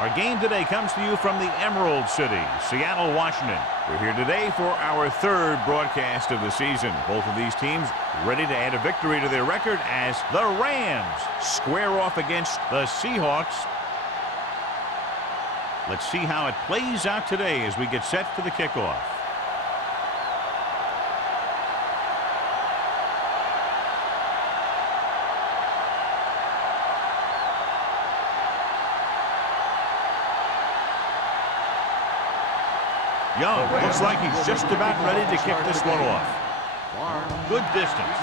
Our game today comes to you from the Emerald City, Seattle, Washington. We're here today for our third broadcast of the season. Both of these teams ready to add a victory to their record as the Rams square off against the Seahawks. Let's see how it plays out today as we get set for the kickoff. Young looks like he's just about ready to kick this one off. Good distance.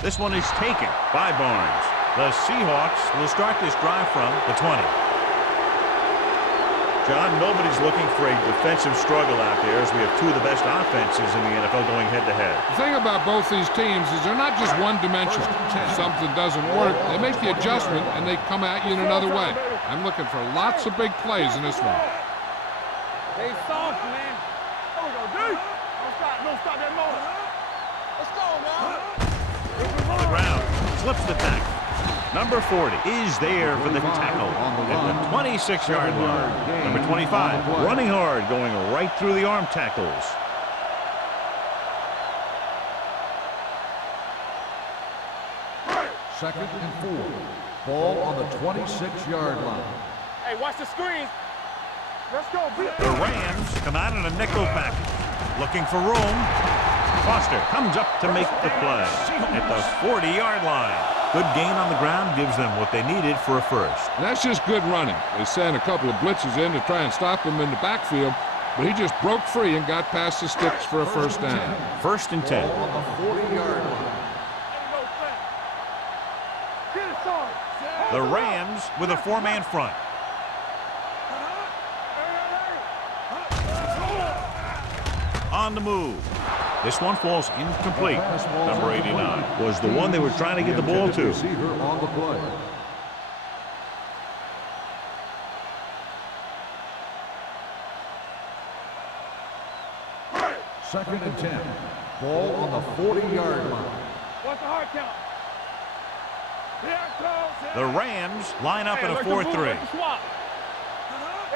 This one is taken by Barnes. The Seahawks will start this drive from the 20. John, nobody's looking for a defensive struggle out there as we have two of the best offenses in the NFL going head-to-head. The thing about both these teams is they're not just one-dimensional. If something doesn't work, they make the adjustment and they come at you in another way. I'm looking for lots of big plays in this one. Hey, soft, man. There we go, D. Don't stop that motor. Let's go, man. On the ground, slips the tackle. Number 40 is there for the tackle at the 26-yard line. Number 25 running hard, going right through the arm tackles. Second and 4. Ball on the 26-yard line. Hey, watch the screen. Let's go, B. The Rams come out in a nickel package, looking for room. Foster comes up to make the play at the 40-yard line. Good gain on the ground gives them what they needed for a first. And that's just good running. They sent a couple of blitzes in to try and stop him in the backfield, but he just broke free and got past the sticks for a first down. First and 10. Ball on the 40-yard line. The Rams with a four-man front. On the move. This one falls incomplete. Number 89 was the one they were trying to get the ball to. Receiver on the play. Second and 10. Ball on the 40-yard line. What's the hard count? The Rams line up in a 4-3.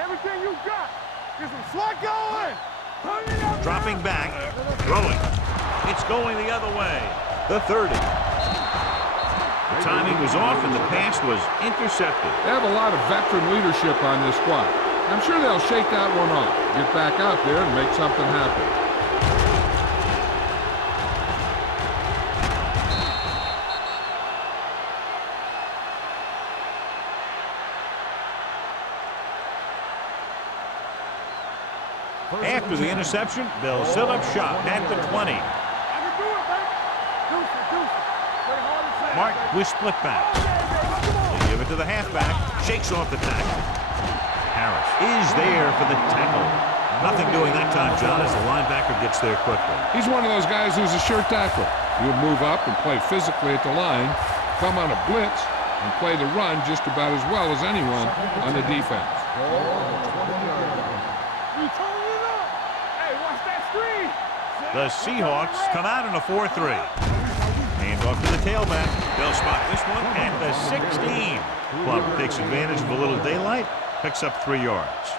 Everything you got. Get some slot going. Dropping back, throwing. It's going the other way. The 30. The timing was off and the pass was intercepted. They have a lot of veteran leadership on this squad. I'm sure they'll shake that one off, get back out there and make something happen. After the interception, they'll set up shop at the 20. Martin with split back. They give it to the halfback. Shakes off the tackle. Harris is there for the tackle. Nothing doing that time, John, as the linebacker gets there quickly. He's one of those guys who's a sure tackler. He'll move up and play physically at the line, come on a blitz, and play the run just about as well as anyone on the defense. The Seahawks come out in a 4-3. Hand off to the tailback. They'll spot this one at the 16. Plum takes advantage of a little daylight, picks up 3 yards.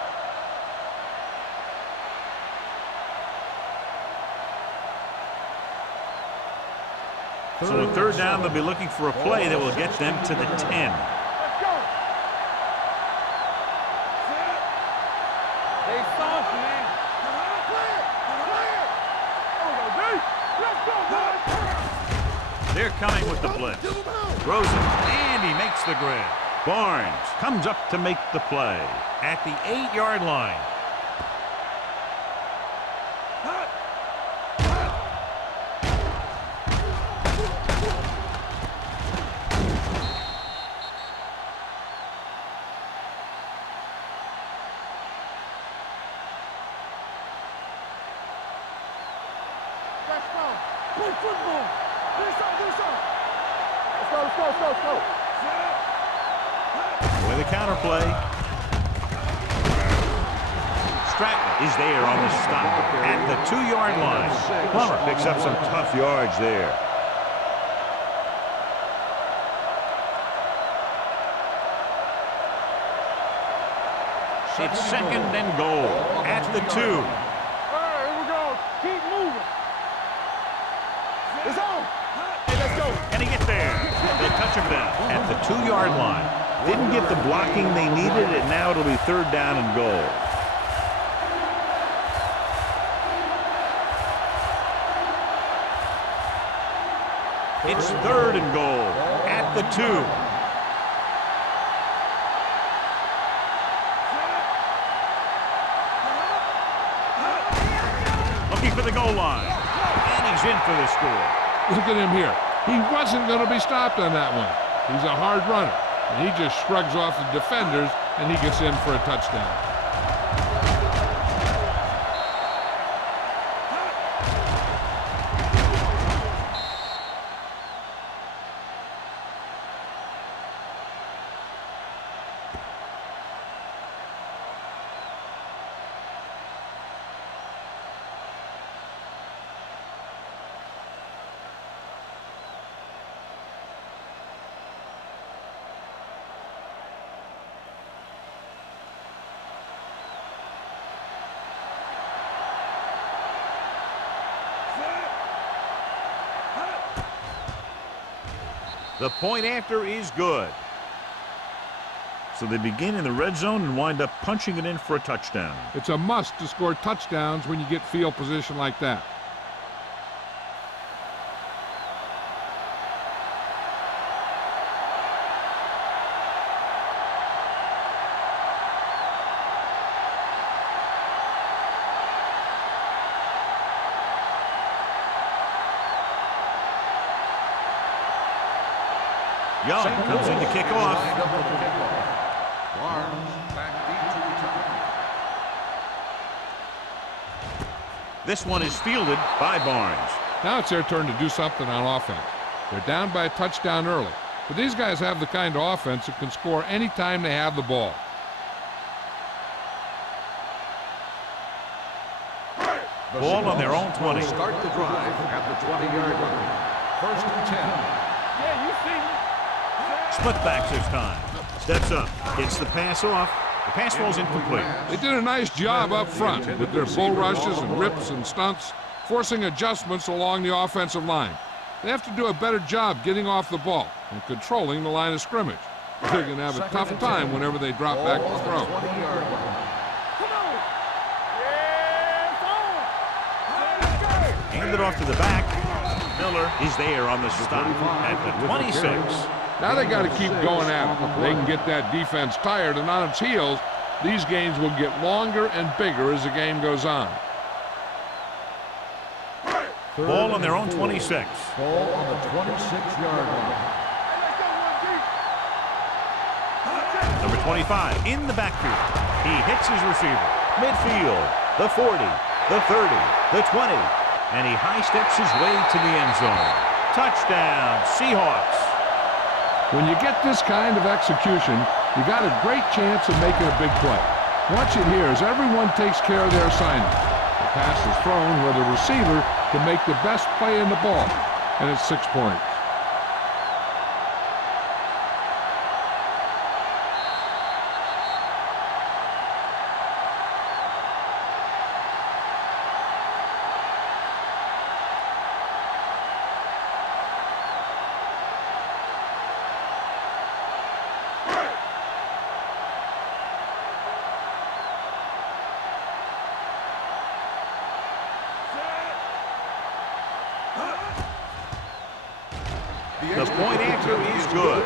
So a third down, they'll be looking for a play that will get them to the 10. They're coming with the blitz. Throws it, and he makes the grab. Barnes comes up to make the play at the 8-yard line. Let's go. Play football. Let's go. With a counter play. Stratton is there on the stop at the 2-yard line. Plummer picks up some tough yards there. It's second and goal at the 2. All right, here we go. Keep moving. It's on. Hey, let's go. And he gets there. They touch him down at the 2-yard line. Didn't get the blocking they needed, and now it'll be third down and goal. It's third and goal at the 2. Looking for the goal line. And he's in for the score. Look at him here. He wasn't going to be stopped on that one. He's a hard runner. And he just shrugs off the defenders, and he gets in for a touchdown. The point after is good. So they begin in the red zone and wind up punching it in for a touchdown. It's a must to score touchdowns when you get field position like that. Young comes in to kick off. Barnes back deep to return. This one is fielded by Barnes. Now it's their turn to do something on offense. They're down by a touchdown early, but these guys have the kind of offense that can score any time they have the ball. Ball on their own 20. Start the drive at the 20-yard line. First and 10. Yeah, you see me. Split backs this time. Steps up. Gets the pass off. The pass falls incomplete. They did a nice job up front with their bull rushes and rips and stunts, forcing adjustments along the offensive line. They have to do a better job getting off the ball and controlling the line of scrimmage. They're going to have a tough time whenever they drop back to throw. 20-yard line. Come on. Yeah, it's on. Hand it off to the back. Miller is there on the stop at the 26. Now they got to keep going at it. They can get that defense tired, and on its heels, these games will get longer and bigger as the game goes on. Ball on their own 26. Ball on the 26-yard line. Number 25 in the backfield. He hits his receiver. Midfield, the 40, the 30, the 20, and he high steps his way to the end zone. Touchdown, Seahawks. When you get this kind of execution, you got a great chance of making a big play. Watch it here as everyone takes care of their assignment. The pass is thrown where the receiver can make the best play in the ball, and it's 6 points. The point after is good.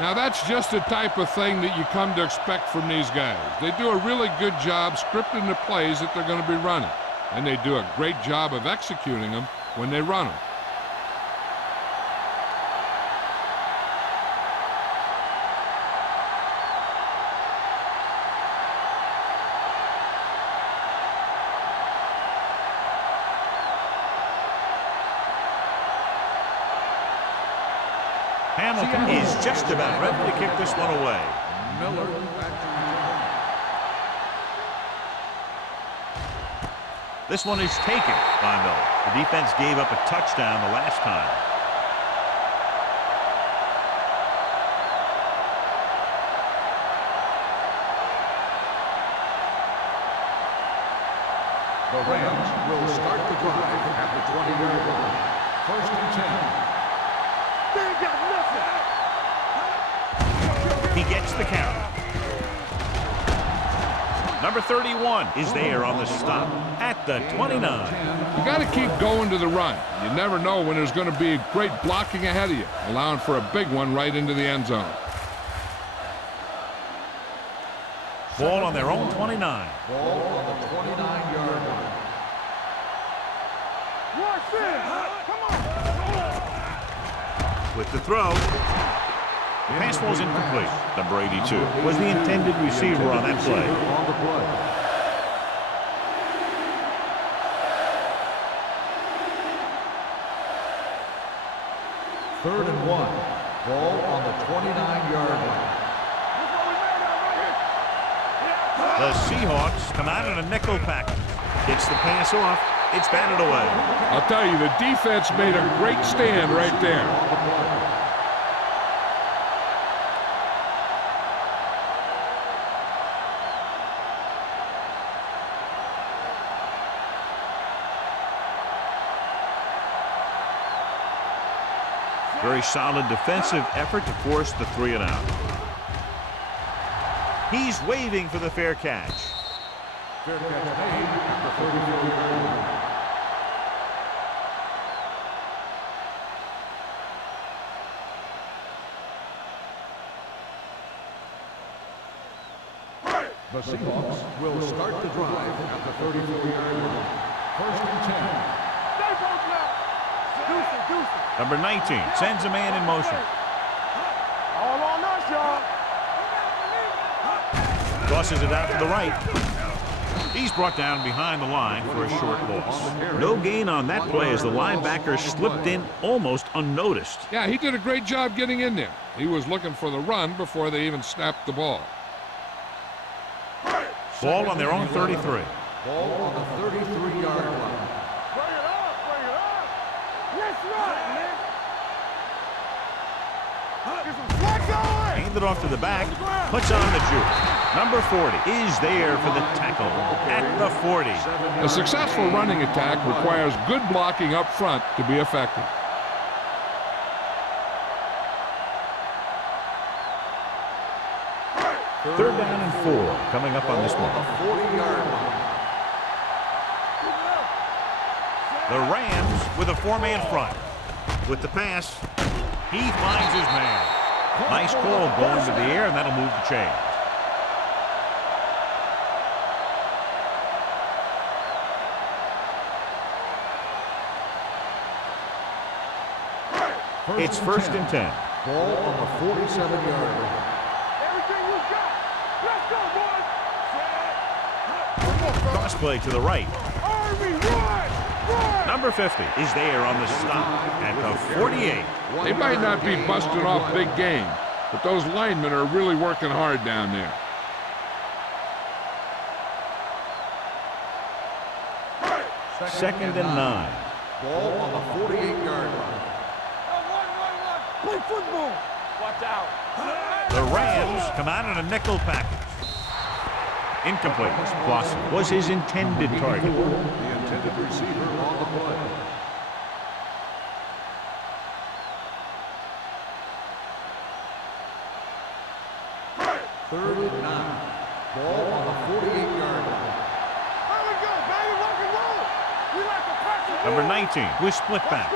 Now that's just the type of thing that you come to expect from these guys. They do a really good job scripting the plays that they're going to be running, and they do a great job of executing them when they run them. Hamilton is just about ready to kick this one away. Miller back to return. This one is taken by Miller. The defense gave up a touchdown the last time. The Rams will start the drive at the 20-yard line. 1st and 10. They ain't got nothing. He gets the count. Number 31 is there on the stop at the 29. You got to keep going to the run. You never know when there's going to be great blocking ahead of you, allowing for a big one right into the end zone. Ball on their own 29. Ball on the 29-yard line. Watch it. Come on. With the throw. The pass was incomplete. Number 82 was the intended receiver on that play. On the play. Third and 1. Ball on the 29-yard line. The Seahawks come out in a nickel package. Gets the pass off. It's batted away. I'll tell you, the defense made a great stand right there. Very solid defensive effort to force the 3 and out. He's waving for the fair catch. Fair catch made at the 34-yard line. The Seahawks will start the drive at the 34-yard line. 1st and 10. Stay both now. Deuce. Number 19 sends a man in motion. All on us, y'all. Tosses it out to the right. He's brought down behind the line for a short loss. No gain on that play as the linebacker slipped in almost unnoticed. Yeah, he did a great job getting in there. He was looking for the run before they even snapped the ball. Ball on their own 33. Ball on the 33-yard line. Bring it up. Let's run, man. Get some flex going. Hand it off to the back. Puts on the juke. Number 40 is there for the tackle at the 40. A successful running attack requires good blocking up front to be effective. Third down and 4 coming up on this one. The 40-yard line. The Rams with a 4-man front. With the pass, he finds his man. Nice call going to the air, and that'll move the chains. It's 1st and 10. Ball on the 47-yard line. Everything you got. Let's go, boys. Cross play to the right. Army, run. Number 50 is there on the stop at the 48. They might not be busting off big game, but those linemen are really working hard down there. Second and 9. Ball on the 48-yard line. Play football. Watch out. The Rams come out in a nickel package. Incomplete. Clausen was his intended target. The intended receiver on the play. Third and 9. Ball on the 48-yard line. There we go, baby. Rock and roll. We like to pressure. Number 19 with split backs.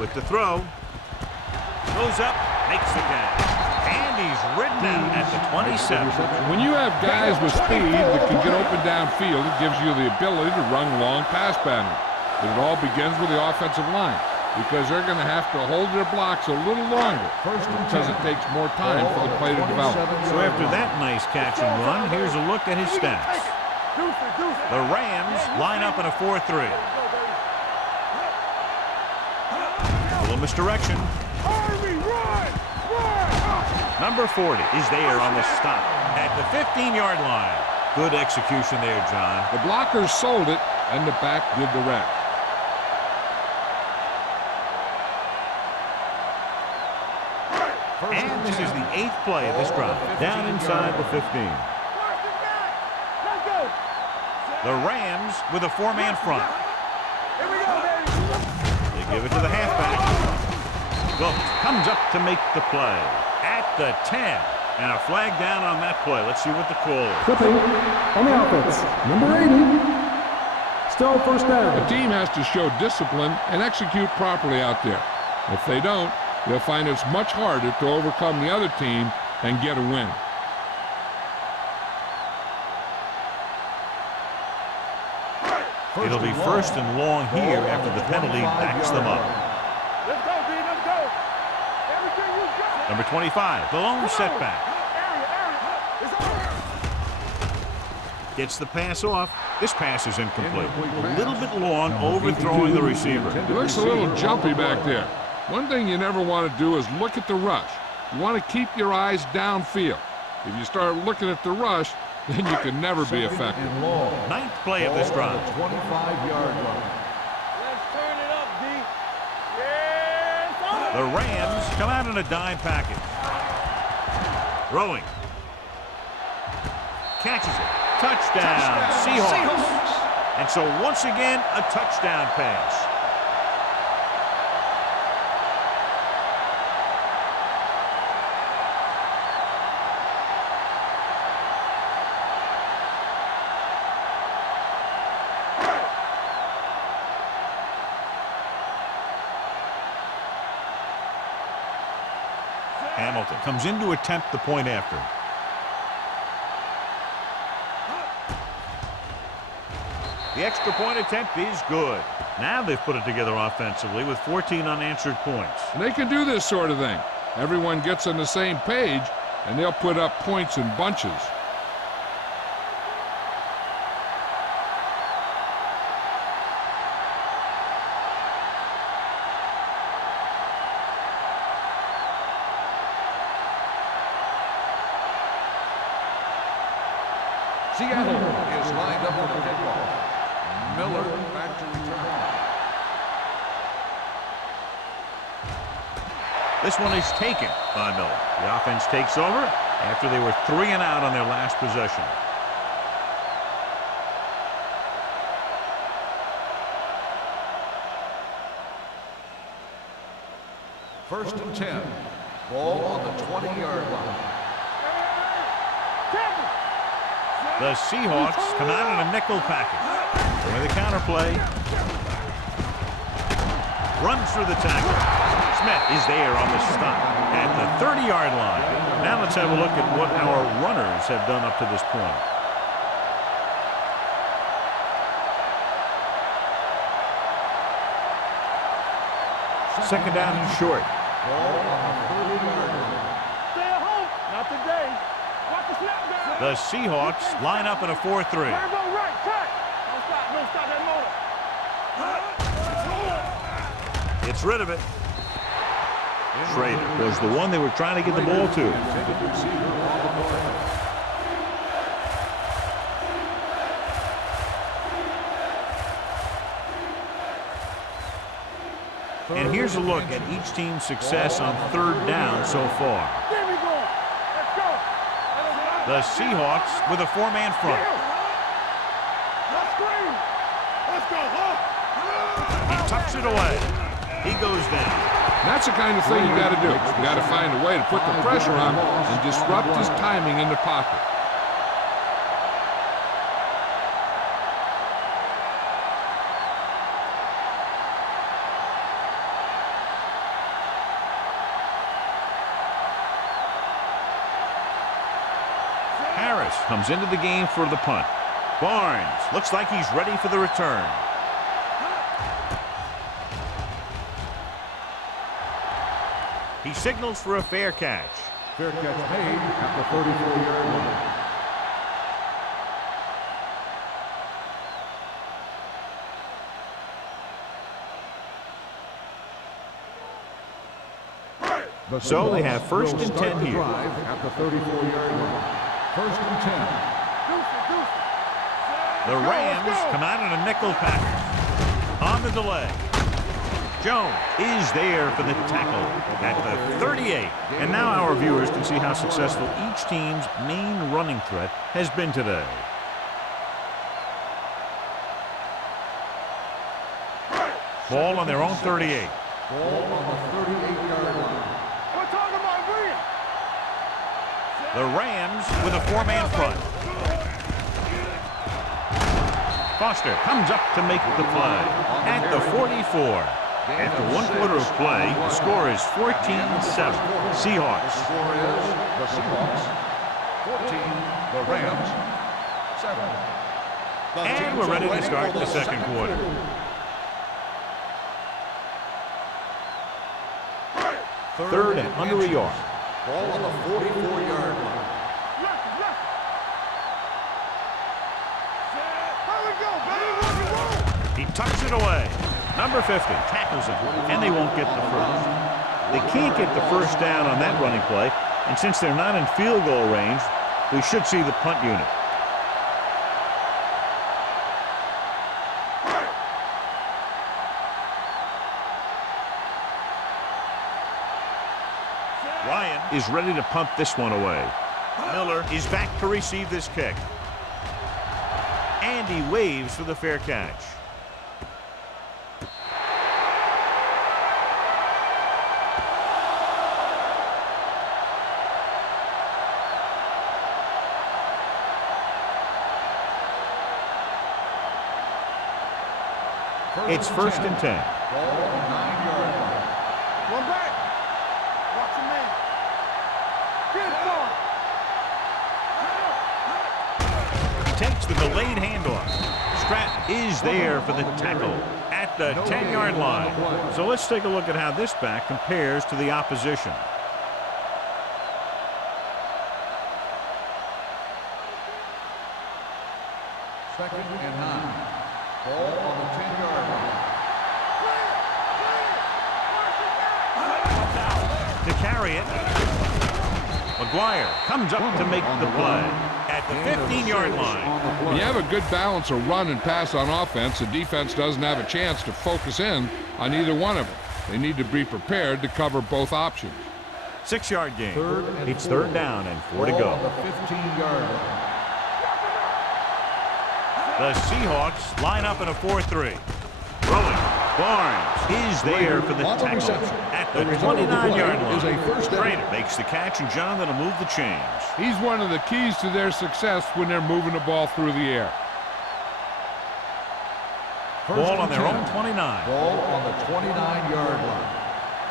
With the throw. Goes up, makes the catch. And he's ridden out at the 27. When you have guys with speed that can get open downfield, it gives you the ability to run long pass patterns. But it all begins with the offensive line, because they're going to have to hold their blocks a little longer because it takes more time for the play to develop. So after that nice catch and run, here's a look at his stats. The Rams line up in a 4-3. A little misdirection. Number 40 is there on the stop at the 15-yard line. Good execution there, John. The blockers sold it, and the back did the rest. And this is the 8th play of this drive. Down inside the 15. The Rams with a 4-man front. Here we go, baby. They give it to the halfback. Wilkes comes up to make the play. At the 10. And a flag down on that play. Let's see what the call is. Clipping on the offense. Number 80. Still first down. The team has to show discipline and execute properly out there. If they don't, they'll find it's much harder to overcome the other team and get a win. It'll be first and long here after the penalty backs them up. Let's go, D. Let's go. Everything you got. Number 25, the lone setback. Area. It's over. Gets the pass off. This pass is incomplete. A little bit long, overthrowing the receiver. He looks a little jumpy back there. One thing you never want to do is look at the rush. You want to keep your eyes downfield. If you start looking at the rush, then you can never be effective. Ninth play of this drive. 25-yard line. Let's turn it up, D. Yes, The Rams come out in a dime package. Throwing. Catches it. Touchdown, Seahawks. And so once again, a touchdown pass. Hamilton comes in to attempt the point after. The extra point attempt is good. Now they've put it together offensively with 14 unanswered points. And they can do this sort of thing. Everyone gets on the same page, and they'll put up points in bunches. Seattle is lined up for the kickoff. Miller back to return. This one is taken by Miller. The offense takes over after they were 3 and out on their last possession. First and 10. Ball on the 20-yard line. The Seahawks come out in a nickel package. With a counter play. Runs through the tackle. Smith is there on the stop at the 30-yard line. Now let's have a look at what our runners have done up to this point. Second down and short. Ball on the 30-yard line. Stay at home. Not today. Watch the snap down. The Seahawks line up in a 4-3. Turn go right. Cut. Don't stop that motor. It's rid of it. Schrader was the one they were trying to get the ball to. Intended receiver on the play. And here's a look at each team's success on third down so far. There we go. Let's go. The Seahawks with a 4-man front. Let's scream. Let's go. He tucks it away. He goes down. That's the kind of thing you got to do. You got to find a way to put the pressure on him and disrupt his timing in the pocket. Harris comes into the game for the punt. Barnes looks like he's ready for the return. He signals for a fair catch. Fair catch made at the 34-yard line. So they have first and 10 here. At the 34-yard line. First and 10. The Rams come out in a nickel package. On the delay. Jones is there for the tackle at the 38. And now our viewers can see how successful each team's main running threat has been today. Ball on their own 38. Ball on the 38-yard line. We're talking about Rhea. The Rams with a four-man front. Foster comes up to make the play at the 44. After 1/4 of play, the score is 14-7. Seahawks. The score is the Seahawks 14, the Rams 7. And we're ready to start the second quarter. Third and under a yard. Ball on the 44-yard line. He tucks it away. Number 50 tackles him, and they won't get the first. They can't get the first down on that running play, and since they're not in field goal range, we should see the punt unit. Ryan is ready to punt this one away. Miller is back to receive this kick. And he waves for the fair catch. It's first and 10. Ball on the 9-yard line. One back. Watch your man. Get He takes the delayed handoff. Stratton is there for the tackle at the 10-yard line. So let's take a look at how this back compares to the opposition. Second and 9. Ball on the 10-yard line. To carry it, McGuire comes up to make the play at the 15-yard line. When you have a good balance of run and pass on offense, the defense doesn't have a chance to focus in on either one of them. They need to be prepared to cover both options. 6-yard gain. It's third down and 4 to Ball go. on the 15-yard line. The Seahawks line up in a 4-3. Rolling. Barnes is there for the On the tackle reception. at the The result of the 29-yard play is line. a first down. Trader makes the catch, and John, that'll move the chains. He's one of the keys to their success when they're moving the ball through the air. First Ball on and their 10. own 29. Ball on the 29-yard line.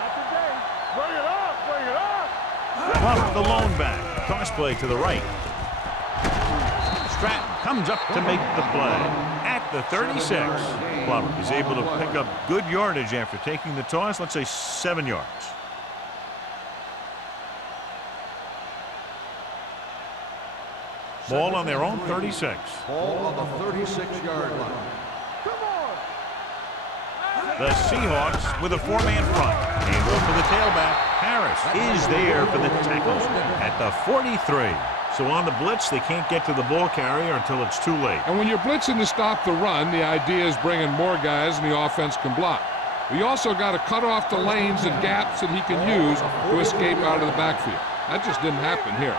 Not today. Bring it up. Bring it up. Plummer, the lone back. Toss play to the right. Stratton comes up to make the play at the 36. Plummer is able to pick up good yardage after taking the toss, let's say 7 yards. Ball on their own 36. Ball on the 36-yard line. Come on. The Seahawks with a 4-man front. Handle for the tailback. Harris is there for the tackle at the 43. So on the blitz, they can't get to the ball carrier until it's too late. And when you're blitzing to stop the run, the idea is bringing more guys and the offense can block. We also got to cut off the lanes and gaps that he can use to escape out of the backfield. That just didn't happen here.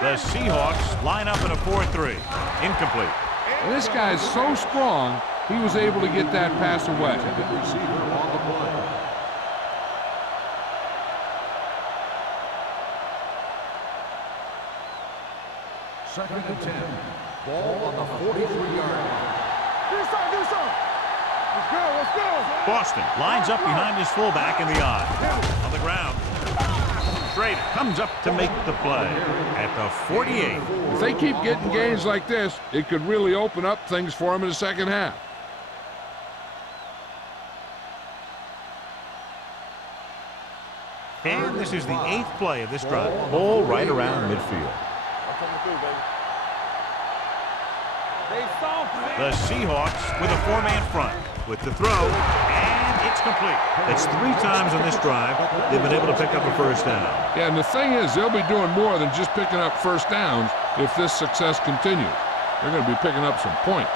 The Seahawks line up in a 4-3. Incomplete. And this guy's so strong, he was able to get that pass away. Receiver on the play. Second and 10. Ball on the 43-yard line. Do something. Let's go. Let's go. Boston lines up behind his fullback in the odd. On the ground. Schrader comes up to make the play at the 48. If they keep getting gains like this, it could really open up things for them in the second half. And this is the 8th play of this drive. Ball right around midfield. I'm coming through, baby. They soft, man. The Seahawks with a 4-man front with the throw, and it's complete. That's 3 times on this drive they've been able to pick up a first down. Yeah, and the thing is, they'll be doing more than just picking up first downs if this success continues. They're going to be picking up some points.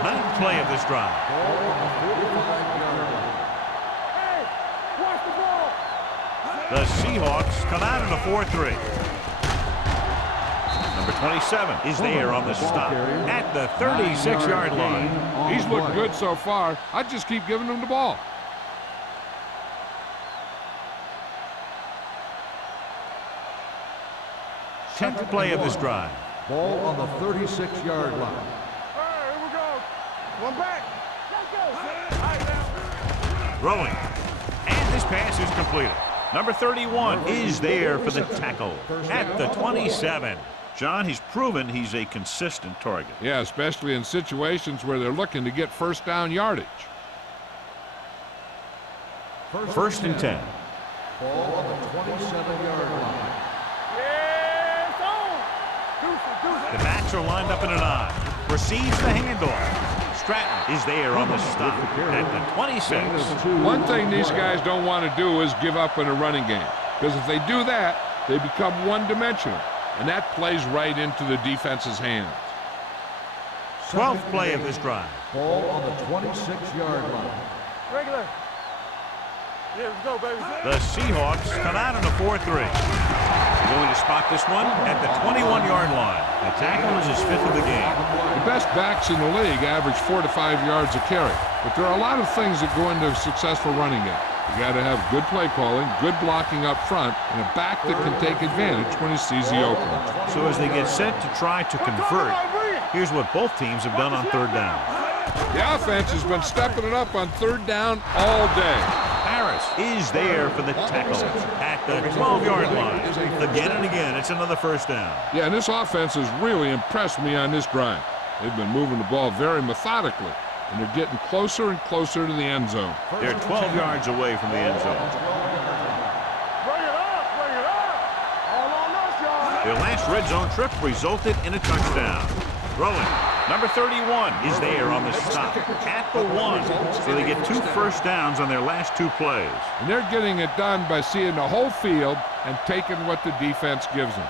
9th play of this drive. Ball on the 45-yard line. Hey, watch the ball. The Seahawks come out in a 4-3. Number 27 is there on the stop at the 36-yard line. He's looked good so far. I'd just keep giving him the ball. Tenth play of this drive. Ball on the 36-yard line. All right, here we go. One back. Let's go. All right, now. Throwing. And this pass is completed. Number 31 is there for the tackle at the 27. John, he's proven he's a consistent target. Yeah, especially in situations where they're looking to get first down yardage. First and 10. Ball on the 27-yard line. Yeah, it's on. Deuce. The backs are lined up in an I. Receives the handoff. Stratton is there on the stop at the 26. One thing these guys don't want to do is give up in a running game, because if they do that, they become one-dimensional, and that plays right into the defense's hands. 12th play of this drive. Ball on the 26-yard line. Regular. Yeah, let's go, baby. The Seahawks come out in a 4-3. Going to spot this one at the 21-yard line. The tackle is his 5th of the game. The best backs in the league average 4 to 5 yards a carry, but there are a lot of things that go into a successful running game. You got to have good play calling, good blocking up front, and a back that can take advantage when he sees the opening. So as they get set to try to convert, here's what both teams have done on third down. The offense has been stepping it up on third down all day. Harris is there for the tackle at the 12-yard line. Again and again, it's another first down. Yeah, and this offense has really impressed me on this drive. They've been moving the ball very methodically, and they're getting closer and closer to the end zone. They're 12 yards away from the end zone. Bring it up. All on us, y'all. Their last red zone trip resulted in a touchdown. Throwing. Number 31 is there on the stop at the 1. So they get 2 first downs on their last 2 plays. And they're getting it done by seeing the whole field and taking what the defense gives them.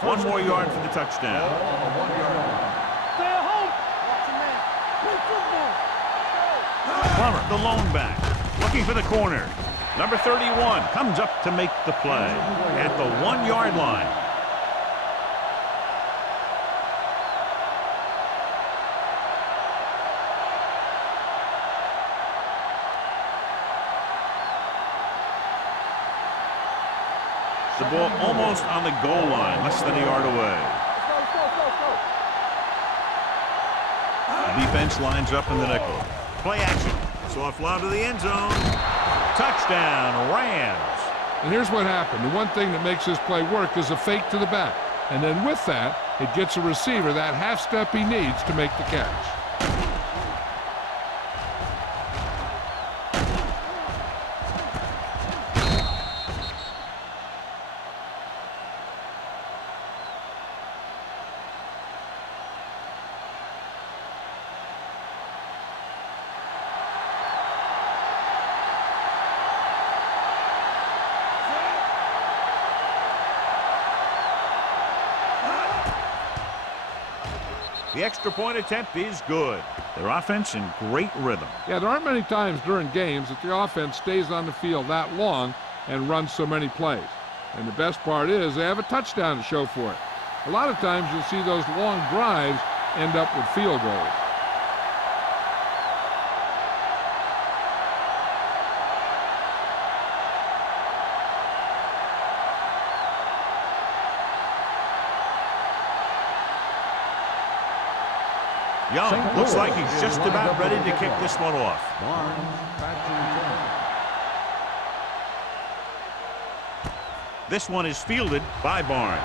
1 more yard for the touchdown. Stay at home. Watch your man. Play football. Plummer, the lone back, looking for the corner. Number 31 comes up to make the play at the 1-yard line. The ball almost on the goal line, less than a yard away. The defense lines up in the nickel. Play action. Soft lob to the end zone. Touchdown, Rams. And here's what happened. The one thing that makes this play work is a fake to the back. And then with that, it gets a receiver that half step he needs to make the catch. The extra point attempt is good. Their offense in great rhythm. Yeah, there aren't many times during games that the offense stays on the field that long and runs so many plays. And the best part is they have a touchdown to show for it. A lot of times you'll see those long drives end up with field goals. Young looks like he's just about ready to kick this one off. This one is fielded by Barnes.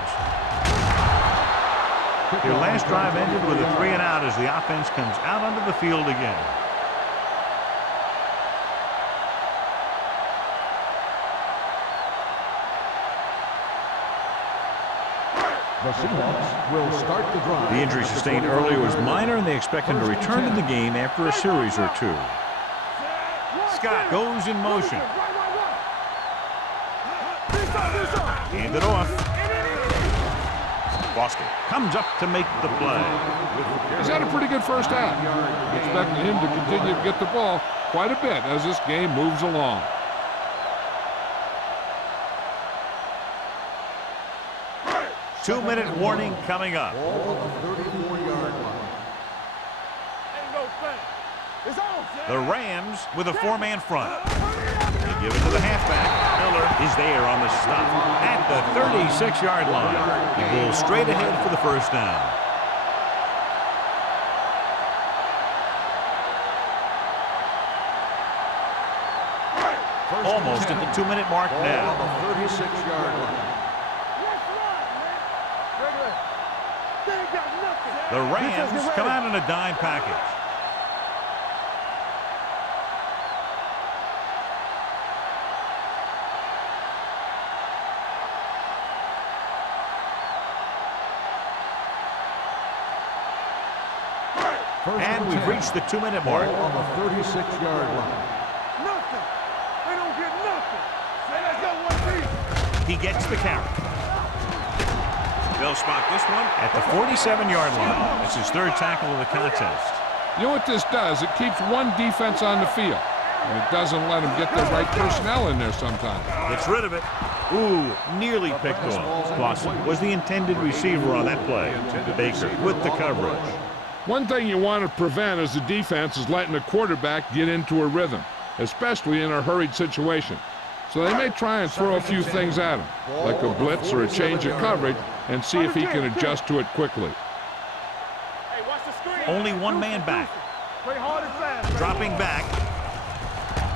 Their last drive ended with a 3 and out as the offense comes out onto the field again. The Seahawks will start the drive. The injury sustained earlier was minor, and they expect him to return to the game after a series or 2. Scott goes in motion. Hand it off. Boston comes up to make the play. He's had a pretty good first half. Expecting him to continue to get the ball quite a bit as this game moves along. 2-minute warning coming up. Ball on the 34-yard line. Ain't no thing. It's on. The Rams with a 4-man front. They give it to the halfback. Miller is there on the stop at the 36-yard line. He goes straight ahead for the first down. Almost at the 2-minute mark Ball now. on the 36-yard line. The Rams come out in a dime package. And we've reached the 2-minute mark. Ball on the 36-yard line. Nothing. They don't get nothing. Let's go one deep. He gets the carry. They'll spot this one at the 47-yard line. It's his third tackle of the contest. You know what this does? It keeps one defense on the field, and it doesn't let them get the right personnel in there sometimes. Gets rid of it. Ooh, nearly picked off. Clausen was the intended receiver on that play. Baker with the coverage. One thing you want to prevent as a defense is letting the quarterback get into a rhythm, especially in a hurried situation. So they may try and throw a few things at him, like a blitz or a change of coverage, and see if he can adjust to it quickly. Hey, watch the screen. Only one man back. Play hard and fast. Dropping back.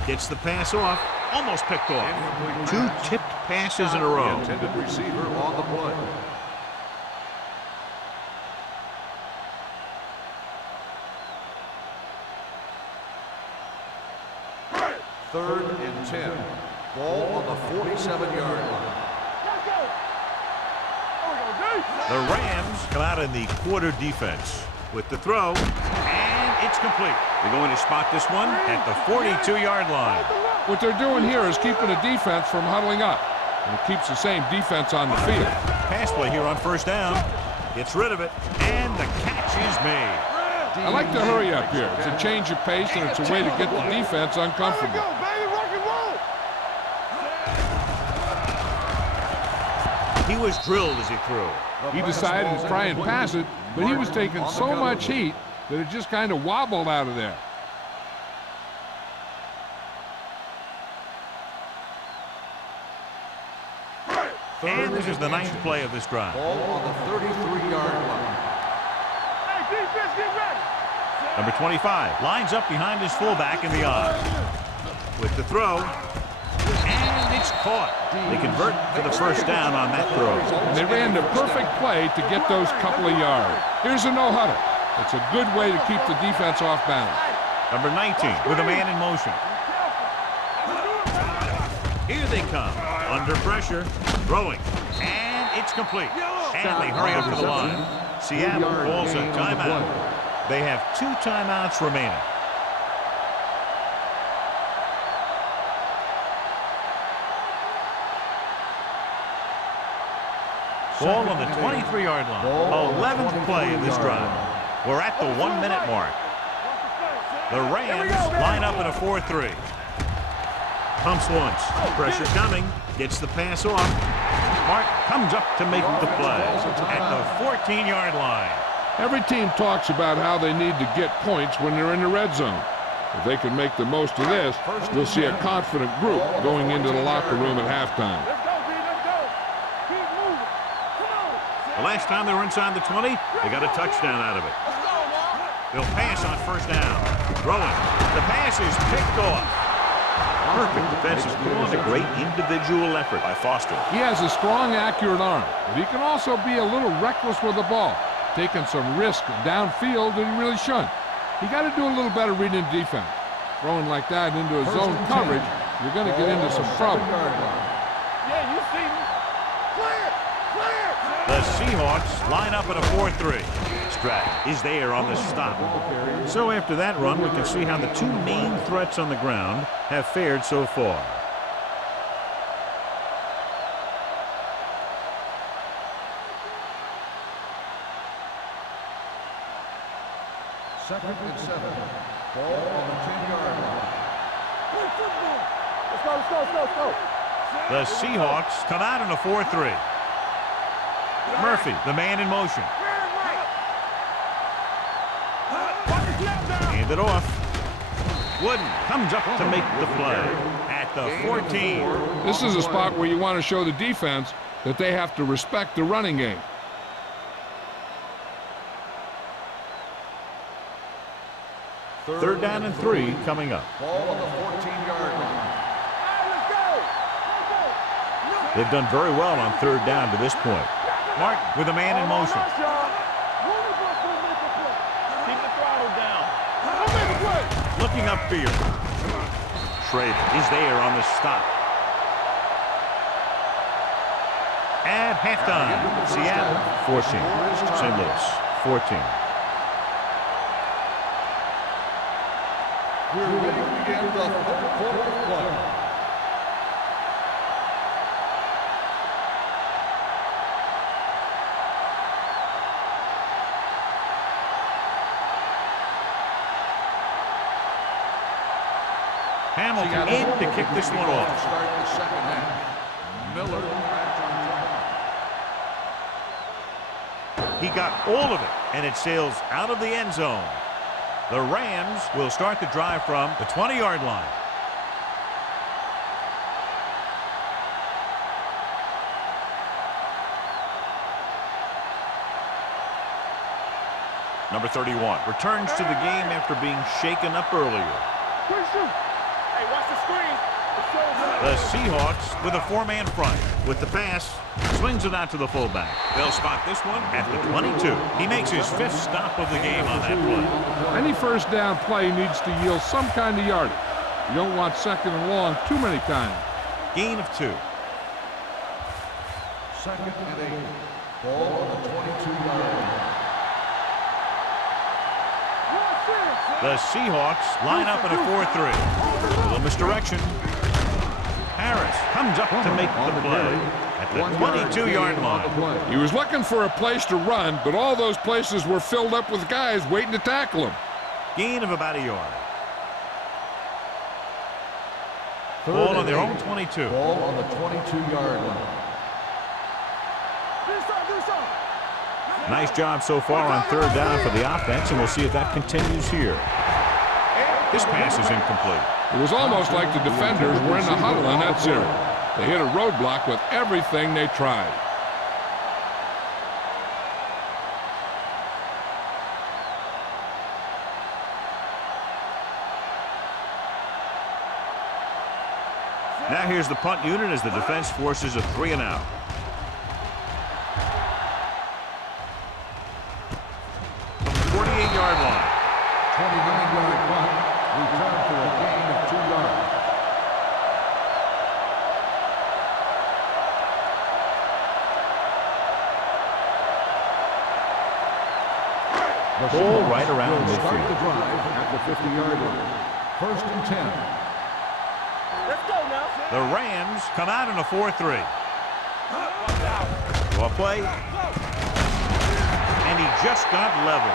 Gets the pass off. Almost picked off. 2 tipped passes in a row. Intended receiver on the play. Third and 10. Ball on the 47-yard line. Let's go. There we go, deep. The Rams come out in the quarter defense with the throw, and it's complete. They're going to spot this one at the 42-yard line. What they're doing here is keeping the defense from huddling up, and it keeps the same defense on the field. Pass play here on first down. Gets rid of it, and the catch is made. I like to hurry up here. It's a change of pace, and it's a way to get the defense uncomfortable. Go, baby, rock and roll. He was drilled as he threw. He decided to try and pass it, but he was taking so much heat that it just kind of wobbled out of there. And this is the 9th play of this drive. Ball on the 33-yard line. Hey, defense, get ready. Number 25 lines up behind his fullback in the I. With the throw, and it's caught. They convert for the first down on that throw. And they ran the perfect play to get those couple of yards. Here's a no-huddle. It's a good way to keep the defense off balance. Number 19 with a man in motion. Here they come. Under pressure. Throwing. And it's complete. And they hurry up to the line. Seattle calls a timeout. They have 2 timeouts remaining. Ball on the 23-yard line. 11th play of this drive. We're at the 1-minute mark. The Rams line up in a 4-3. Pumps once. Pressure coming. Gets the pass off. Mark comes up to make the play at the 14-yard line. Every team talks about how they need to get points when they're in the red zone. If they can make the most of this, you'll see a confident group going into the locker room at halftime. Let's go, B, let's go. Keep moving. Come on. The last time they were inside the 20, they got a touchdown out of it. Let's go, now. They'll pass on first down. Throwing. The pass is picked off. Perfect defensive call and a great individual effort by Foster. He has a strong, accurate arm, but he can also be a little reckless with the ball, taking some risk downfield that he really shouldn't. You got to do a little better reading defense. Throwing like that into a zone coverage, you're going to get into some trouble. Yeah, you see me. Clear, clear. The Seahawks line up in a 4-3. Stratton is there on the stop. So after that run, we can see how the 2 main threats on the ground have fared so far. Second and 7. Ball on the 10-yard line. Play football. Let's go, let's go, let's go, let's go. The Seahawks come out in a 4-3. Murphy, the man in motion. Hand it off. Wooden comes up to make the play at the 14. This is a spot where you want to show the defense that they have to respect the running game. Third down and 3 coming up. Ball on the 14-yard line. They've done very well on third down to this point. Mark with a man in motion. Keep the throttle down. Looking upfield. Schrader is there on the stop. At halftime, Seattle 14, St. Louis 14. We're ready to begin the third quarter of play. Hamilton in to kick this one off. Start the second half. Miller back on top. He got all of it, and it sails out of the end zone. The Rams will start the drive from the 20-yard line. Number 31 returns to the game after being shaken up earlier. Hey, watch the screen. The Seahawks with a 4-man front. With the pass, swings it out to the fullback. They'll spot this one at the 22. He makes his 5th stop of the game on that play. Any first down play needs to yield some kind of yardage. You don't want second and long too many times. Gain of 2. Second and 8. Ball on the 22-yard line. The Seahawks line up in a 4-3. A little misdirection. Harris comes up to make the play at the 22-yard line. He was looking for a place to run, but all those places were filled up with guys waiting to tackle him. Gain of about a yard. Ball on their own 22. Ball on the 22-yard line. Nice job so far on third down for the offense, and we'll see if that continues here. This pass is incomplete. It was almost like the defenders were in the huddle on that series. They hit a roadblock with everything they tried. Now here's the punt unit as the defense forces a 3-and-out. From the 48-yard line. 29-yard punt. Return for a gain of 2 yards. Ball right around Will start the midfield. drive at the 50-yard line. First and 10. Let's go now. The Rams come out in a 4-3. Draw play. And he just got level.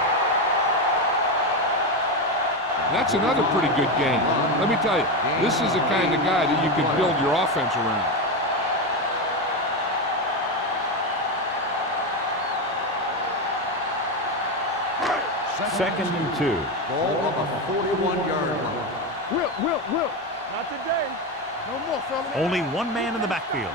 That's another pretty good game. Let me tell you, this is the kind of guy that you can build your offense around. Second and 2. Ball on the 41-yard line. Will. Not today. No more, fella. Only one man in the backfield.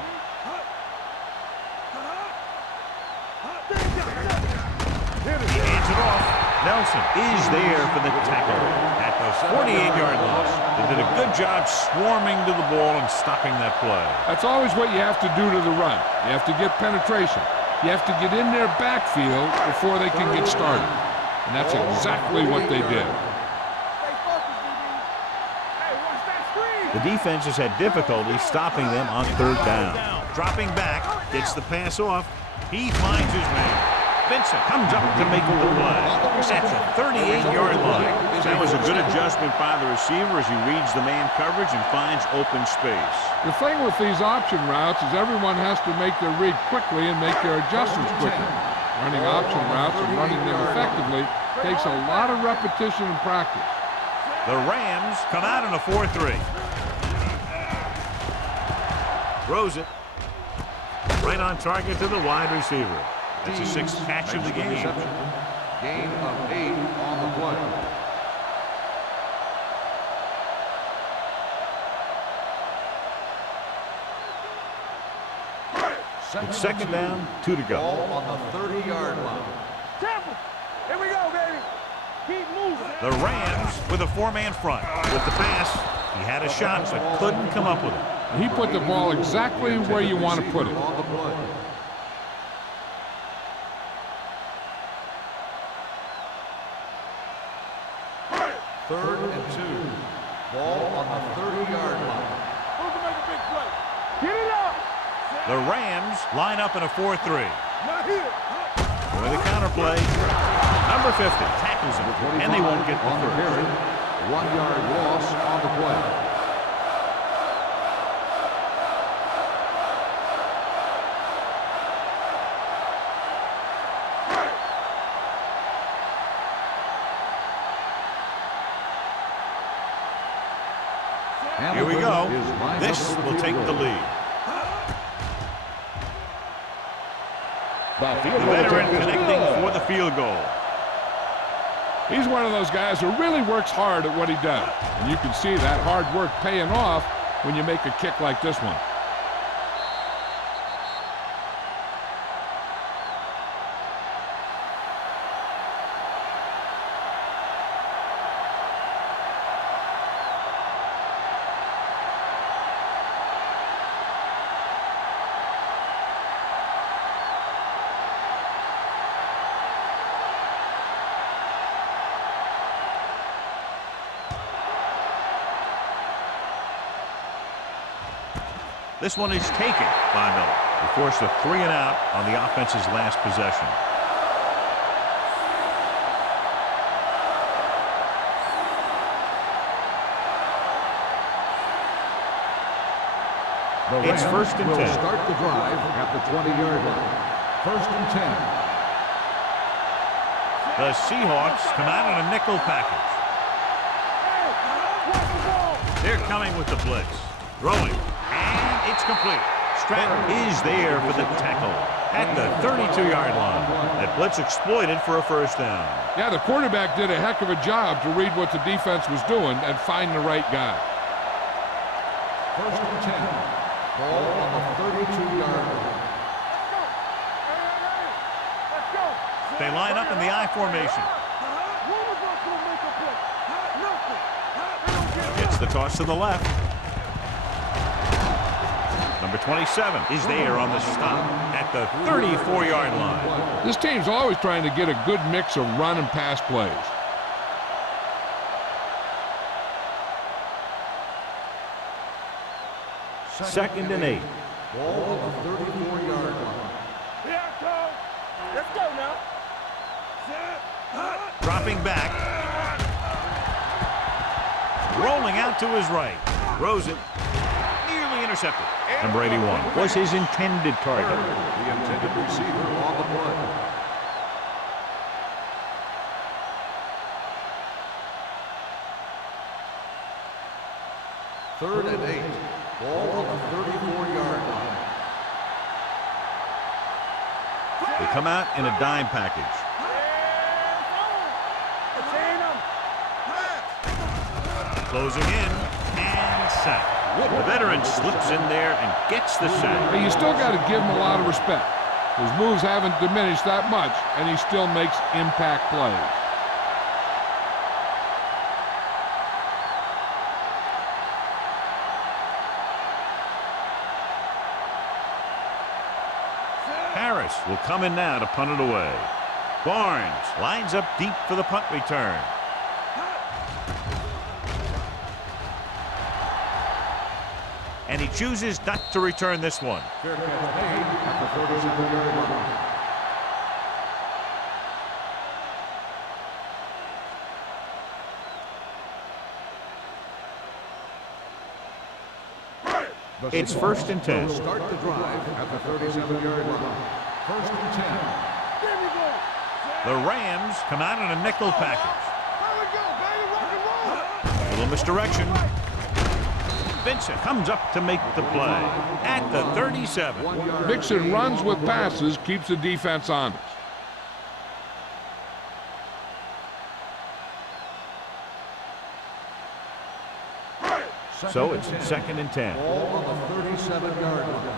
He hands it off. Nelson is there for the tackle at the 48-yard line. They did a good job swarming to the ball and stopping that play. That's always what you have to do to the run. You have to get penetration. You have to get in their backfield before they can get started. And that's exactly what they did. Stay focused, DB. Hey, watch that screen. The defense has had difficulty stopping them on third down. Dropping back, gets the pass off. He finds his man. Vincent comes up to make the play. At the 38-yard line. That was a good adjustment by the receiver as he reads the man coverage and finds open space. The thing with these option routes is everyone has to make their read quickly and make their adjustments quickly. Running option routes and running them effectively takes a lot of repetition and practice. The Rams come out in a 4-3. Throws it. Right on target to the wide receiver. That's his 6th catch of the game. Gain of 8 on the play. It's 2nd down, 2 to go. Ball on the 30-yard line. Temple. Here we go, baby. Keep moving. The Rams with a 4-man front. With the pass, he had a shot but couldn't come up with it. He put the ball exactly where you want to put it. On the play. Third and 2. Ball on the 30-yard line. Who can make a big play? Get it up. The Rams line up in a 4-3. Not here. With a counterplay, number 50 tackles him, and they won't get the on the first. carry. 1-yard loss on the play. Here we go. This will take the lead. The veteran connecting for the field goal. He's one of those guys who really works hard at what he does. And you can see that hard work paying off when you make a kick like this one. This one is taken by Miller. He forced a 3-and-out on the offense's last possession. It's 1st and 10. Will start the drive at the 20-yard line. 1st and 10. The Seahawks come out in a nickel package. They're coming with the blitz. Throwing. And it's complete. Stratton is there for the tackle at the 32-yard line. That blitz exploited for a 1st down. Yeah, the quarterback did a heck of a job to read what the defense was doing and find the right guy. 1st and 10. Ball on the 32-yard line. They line up in the I formation. Gets the toss to the left. Number 27 is there on the stop at the 34-yard line. This team's always trying to get a good mix of run and pass plays. Second and 8. Ball on the 34-yard line. Here I come. Let's go now. Dropping back. Rolling out to his right. Throws it. Nearly intercepted. Number 81 was his intended target. The intended receiver on the play. Third and 8. Ball on the 34-yard line. They come out in a dime package. Closing in and sack. The veteran slips in there and gets the sack. But you still got to give him a lot of respect. His moves haven't diminished that much, and he still makes impact plays. Harris will come in now to punt it away. Barnes lines up deep for the punt return. And he chooses not to return this one. Fair catch made at the 37-yard line. It's 1st and 10. Start the drive at the 37-yard line. 1st and 10. The Rams come out in a nickel package. Here we go, baby. Rock and roll. A little misdirection. Vincent comes up to make the play at the 37. Mixing runs with passes keeps the defense honest. So it's 2nd and 10. Ball on the 37-yard line.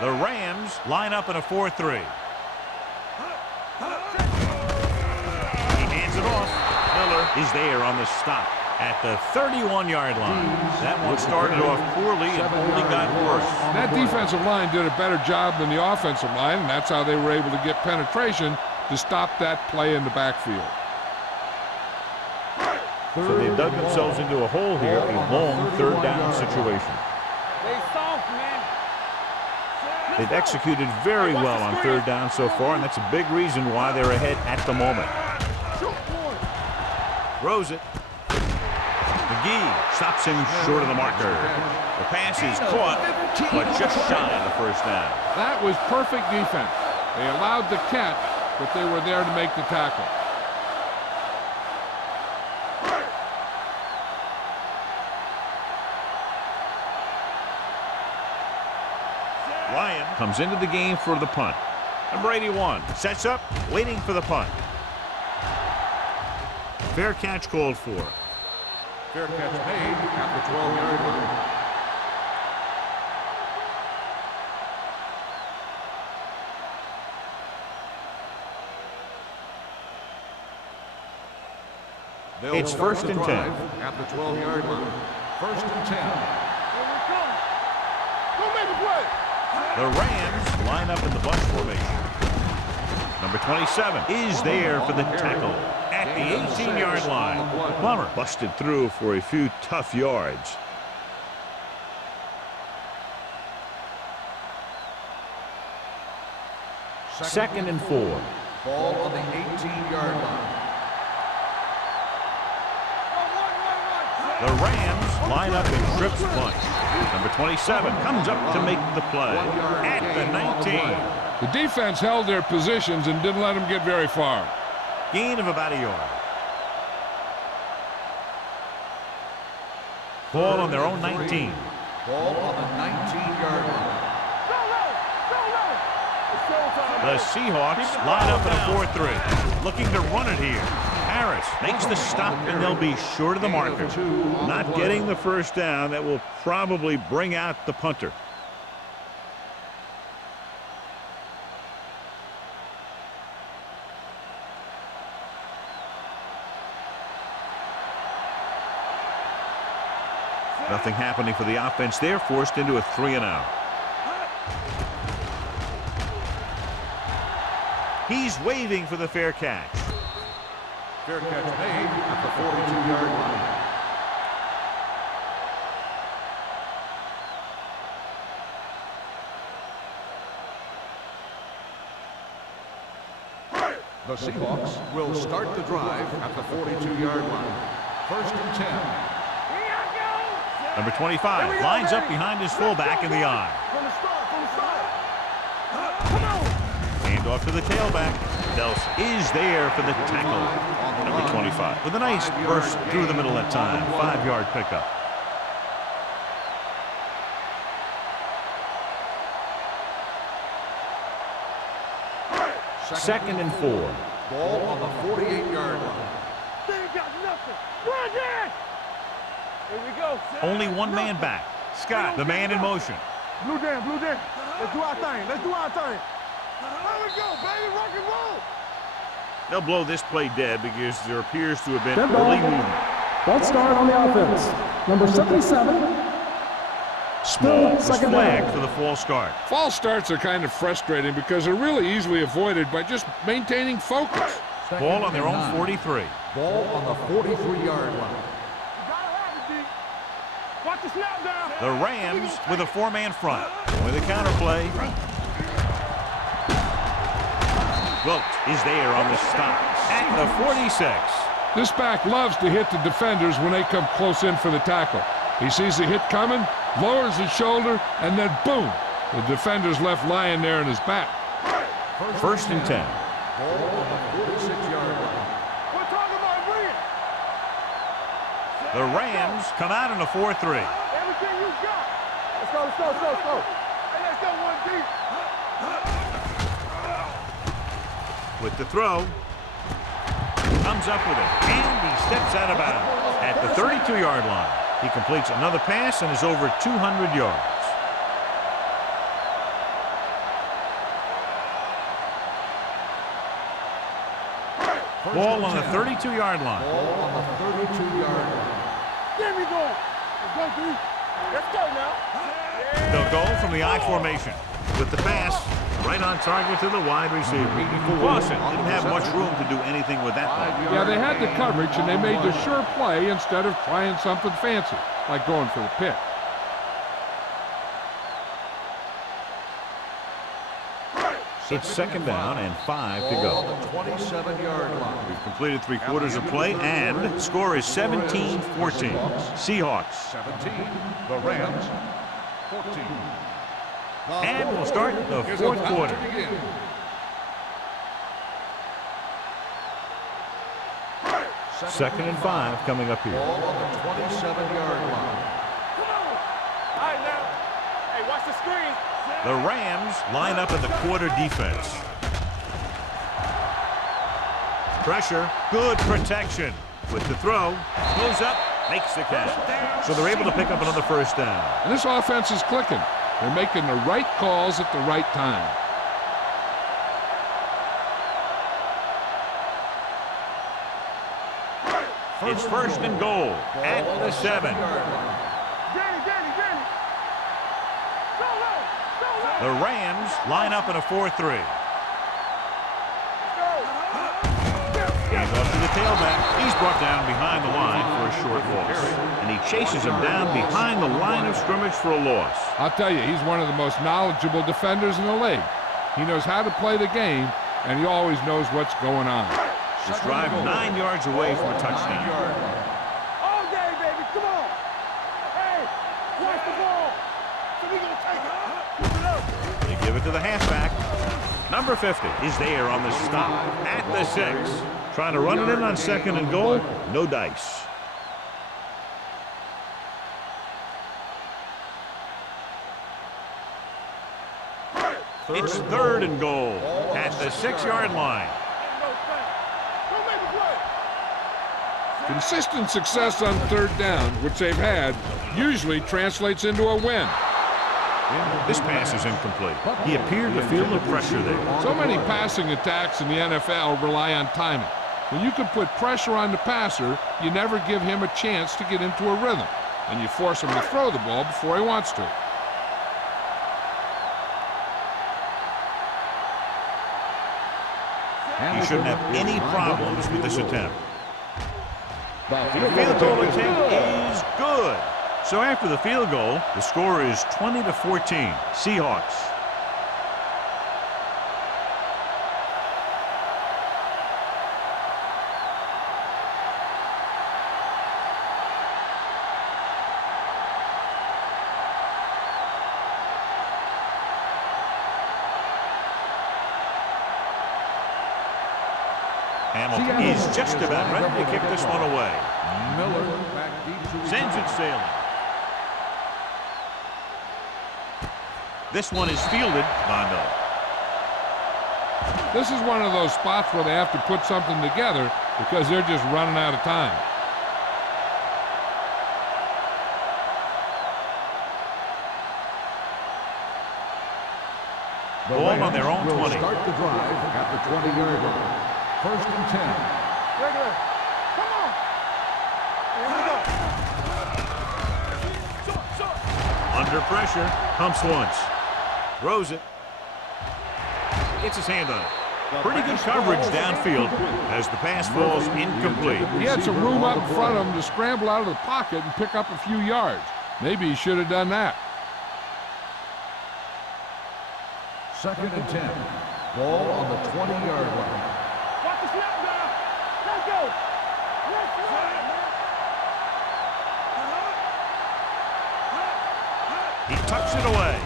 The Rams line up in a 4-3. He hands it off. Miller is there on the stop at the 31-yard line. That one started off poorly and only got worse. That defensive line did a better job than the offensive line, and that's how they were able to get penetration to stop that play in the backfield. So they've dug themselves into a hole here, a long 3rd down situation. They soft, man. They've executed very well on 3rd down so far, and that's a big reason why they're ahead at the moment. Throws it. McGee stops him short of the marker. The pass is caught, but just shy of the 1st down. That was perfect defense. They allowed the catch, but they were there to make the tackle. Ryan comes into the game for the punt. Number 81 sets up, waiting for the punt. Fair catch called for. Fair catch made at the 12-yard line. It's 1st and 10. At the 12-yard line. 1st and 10. Here we come. Go make the play. The Rams line up in the bunch formation. Number 27 is there for the tackle at the 18-yard line. Plummer busted through for a few tough yards. Second and 4. Ball on the 18-yard line. The Rams line up in trips bunch. Number 27 comes up to make the play at the 19. The defense held their positions and didn't let them get very far. Gain of about a yard. Ball on their own 19. Ball on the 19-yard line. The Seahawks line up in a 4-3, looking to run it here. Harris makes the stop, and they'll be short of the marker. Not getting the 1st down. That will probably bring out the punter. Nothing happening for the offense there, forced into a 3-and-out. He's waving for the fair catch. Fair catch made at the 42-yard line. The Seahawks will start the drive at the 42-yard line. 1st and 10. Number 25 lines up behind his fullback in the eye. From the start. Come on. Hand off to the tailback. Delson is there for the tackle. Number 25 with a nice burst through the middle that time. 5-yard pickup. Second and 4. Ball on the 48-yard line. They ain't got nothing. Run it! Here we go. Only one man back. Scott, the man in motion. Blue down, blue down. Let's do our thing. Let's do our thing. There we go, baby. Rock and roll. They'll blow this play dead because there appears to have been Dead ball. early movement. False start on the offense. Number 77. Small was Second flagged down. for the false start. False starts are kind of frustrating because they're really easily avoided by just maintaining focus. Ball on their own 43. Ball on the 43-yard line. You gotta have it, D. Watch the snap down. The Rams with a 4-man front. With a counter play. Wilt is there on the stop at the 46. This back loves to hit the defenders when they come close in for the tackle. He sees the hit coming, lowers his shoulder, and then boom, the defender's left lying there in his back. 1st and 10. Ball on the 46-yard line. We're talking about bring it. The Rams come out in a 4-3. Everything you got. Let's go, let's go, let's go, let's go. Hey, let's go one deep. With the throw. Comes up with it. And he steps out of bounds at the 32-yard line. He completes another pass and is over 200 yards. Ball on the 32-yard line. Ball on the 32-yard line. There we go. Let's go, dude. Let's go now. They'll go from the I formation. With the pass, right on target to the wide receiver. Lawson didn't have much room to do anything with that ball. Yeah, they had the coverage, and they made the sure play instead of trying something fancy, like going for the pick. It's second down and 5 to Ball go. on the 27-yard line. We've completed 3/4 of play, and the score is 17-14. Seahawks. 17. The Rams. 14. And we'll start the fourth quarter. Second and 5 coming up here. Ball on the 27-yard line. Come on. All right, now. Hey, watch the screen. The Rams line up in the quarter defense. Pressure, good protection. With the throw, goes up, makes the catch. So they're able to pick up another first down. And this offense is clicking. They're making the right calls at the right time. It's first and goal at the 7. Danny. Go. The Rams line up in a 4-3. Hands off to the tailback. He's brought down behind the line for a short loss. And he chases him down behind the line of scrimmage for a loss. I'll tell you, he's one of the most knowledgeable defenders in the league. He knows how to play the game, and he always knows what's going on. This drive 9 yards away from a touchdown. All day, baby. Come on. Hey, watch the ball. So we gonna take it. Keep it up. They give it to the halfback. Number 50 is there on the stop at the 6. Trying to run it in on second and goal. No dice. It's third and goal at the 6-yard line. Consistent success on third down, which they've had, usually translates into a win. This pass is incomplete. He appeared to feel the pressure there. So many passing attacks in the NFL rely on timing. When you can put pressure on the passer, you never give him a chance to get into a rhythm, and you force him to throw the ball before he wants to. He shouldn't have any problems with this attempt. The field goal attempt is good. So after the field goal, the score is 20-14. Seahawks. Hamilton is just about ready to kick this one away. Miller back deep to Sends it sailing. This one is fielded by Miller. This is one of those spots where they have to put something together because they're just running out of time. Ball on their own 20. Start the drive at the 20-yard line. First and 10. Regular. Come on. Here we go. Under pressure, pumps once. Throws it. Gets his hand on it. Pretty good coverage downfield as the pass falls incomplete. He had some room up in front of him to scramble out of the pocket and pick up a few yards. Maybe he should have done that. Second and 10. Ball on the 20-yard line. Watch the snap now. Let's go. Let's go. He tucks it away.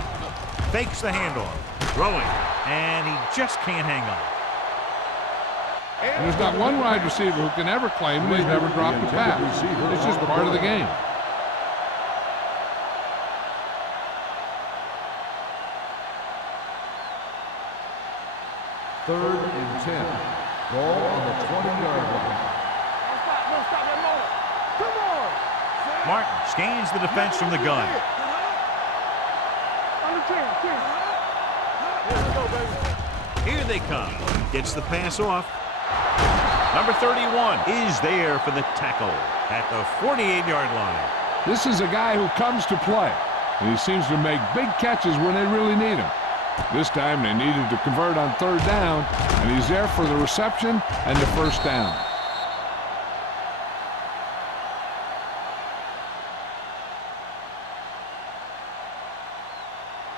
Fakes the handoff. Throwing. And he just can't hang on. And there's not one wide receiver who can ever claim that he's never dropped a pass. It's just part of the game. Third and 10. Ball on the 20-yard line. Don't stop that motor. Come on. Martin scans the defense from the gun. Under 10, 10. Here we go, baby. Here they come. Gets the pass off. Number 31 is there for the tackle at the 48-yard line. This is a guy who comes to play, and he seems to make big catches when they really need him. This time they needed to convert on third down, and he's there for the reception and the first down.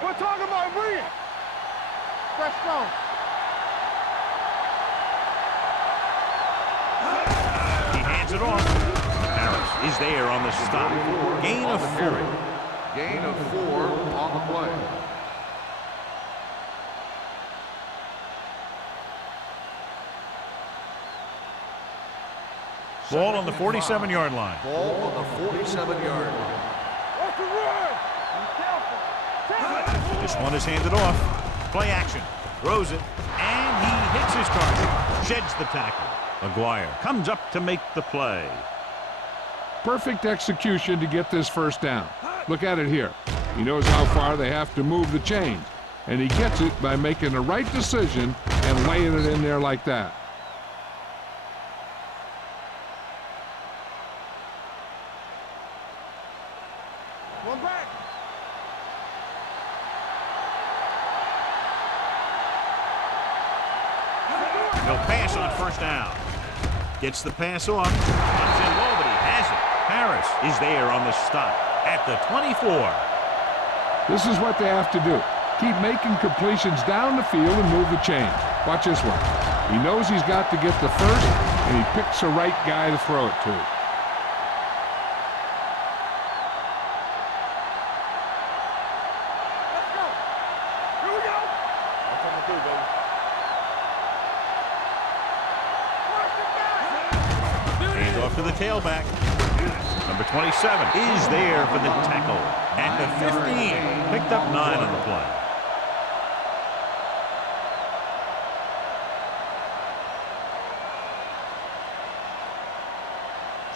We're talking about winning. That's strong. He hands it off. Harris is there on the stop. Gain of 4. Gain of 4 on the play. Ball on the 47-yard line. Ball on the 47-yard line. What's the run? Be careful. This one is handed off. Play action. Throws it. And he hits his target. Sheds the tackle. McGuire comes up to make the play. Perfect execution to get this first down. Look at it here. He knows how far they have to move the chains, and he gets it by making the right decision and laying it in there like that. One back. He'll pass on first down. Gets the pass off. Runs in low, but he has it. Harris is there on the stop at the 24. This is what they have to do. Keep making completions down the field and move the chains. Watch this one. He knows he's got to get the first, and he picks the right guy to throw it to. Let's go. Here we go. I'm coming through, baby. Hand off to the tailback. Number 27 is there for the tackle at the 15. Picked up 9 on the play.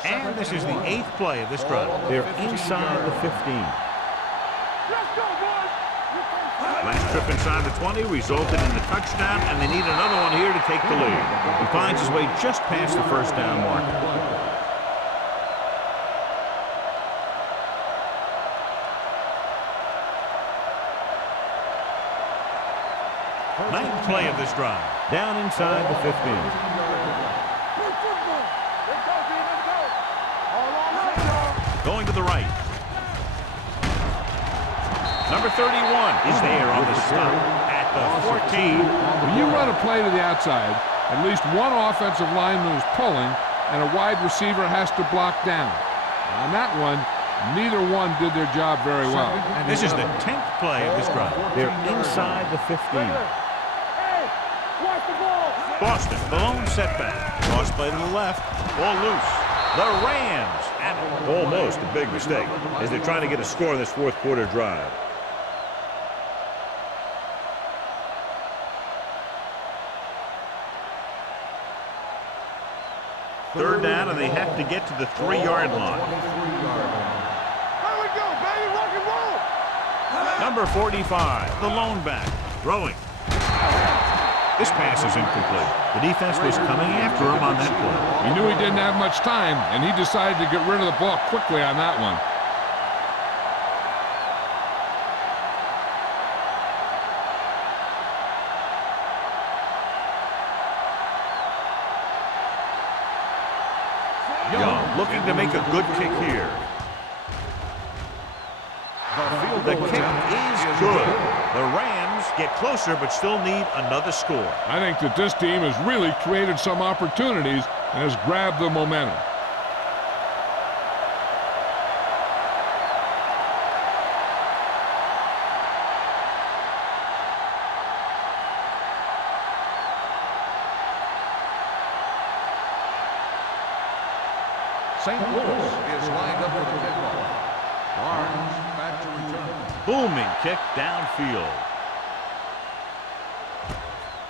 And this is the 8th play of this drive. They're inside the 15. Let's go, boys. Last trip inside the 20 resulted in the touchdown, and they need another one here to take the lead. He finds his way just past the first down marker. Ninth play of this drive. Down inside the 15. Good football. Let's go, D. Let's go. All on us, y'all. Going to the right. Number 31 is there on the stop at the 14. When you run a play to the outside, at least one offensive lineman is pulling, and a wide receiver has to block down. On that one, neither one did their job very well. This is the 10th play of this drive. They're inside the 15. Hey, watch the ball. Boston, the lone setback. Toss play to the left. Ball loose. The Rams at it. Almost a big mistake as they're trying to get a score in this fourth quarter drive. Third down, and they have to get to the 3-yard line. Here we go, baby. Rock and roll. Number 45, the lone back, throwing. This pass is incomplete. The defense was coming after him on that play. He knew he didn't have much time, and he decided to get rid of the ball quickly on that one. Young looking to make a good kick here. The kick is good. The Rams get closer but still need another score. I think that this team has really created some opportunities and has grabbed the momentum. St. Louis is lined up for the kickoff. Barnes back to return. Booming kick downfield.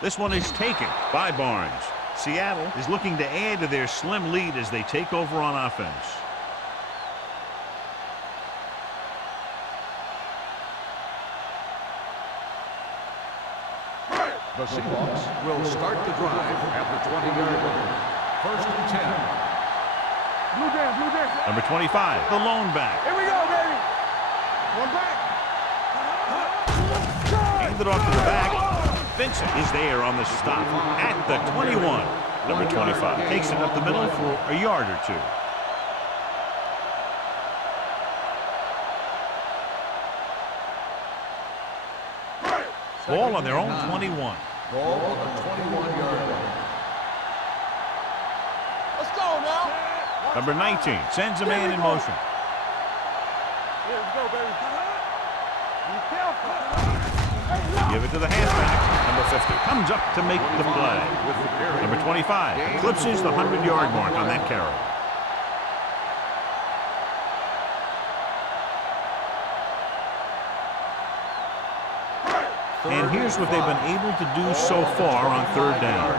This one is taken by Barnes. Seattle is looking to add to their slim lead as they take over on offense. The Seahawks will start the drive at the 20-yard line. First and 10. Blue Jam. Number 25, the lone back. Here we go, baby. One back. Handed off to the back. Vincent is there on the stop at the 21. Number 25 takes it up the middle for a yard or two. Ball on their own 21. Ball on the 21-yard line. Let's go now. Number 19 sends a man in motion. Here we go, baby. Be careful. Give it to the halfback. Number 50 comes up to make the play. Number 25 eclipses the 100-yard mark on that carry. And here's what they've been able to do so far on third down.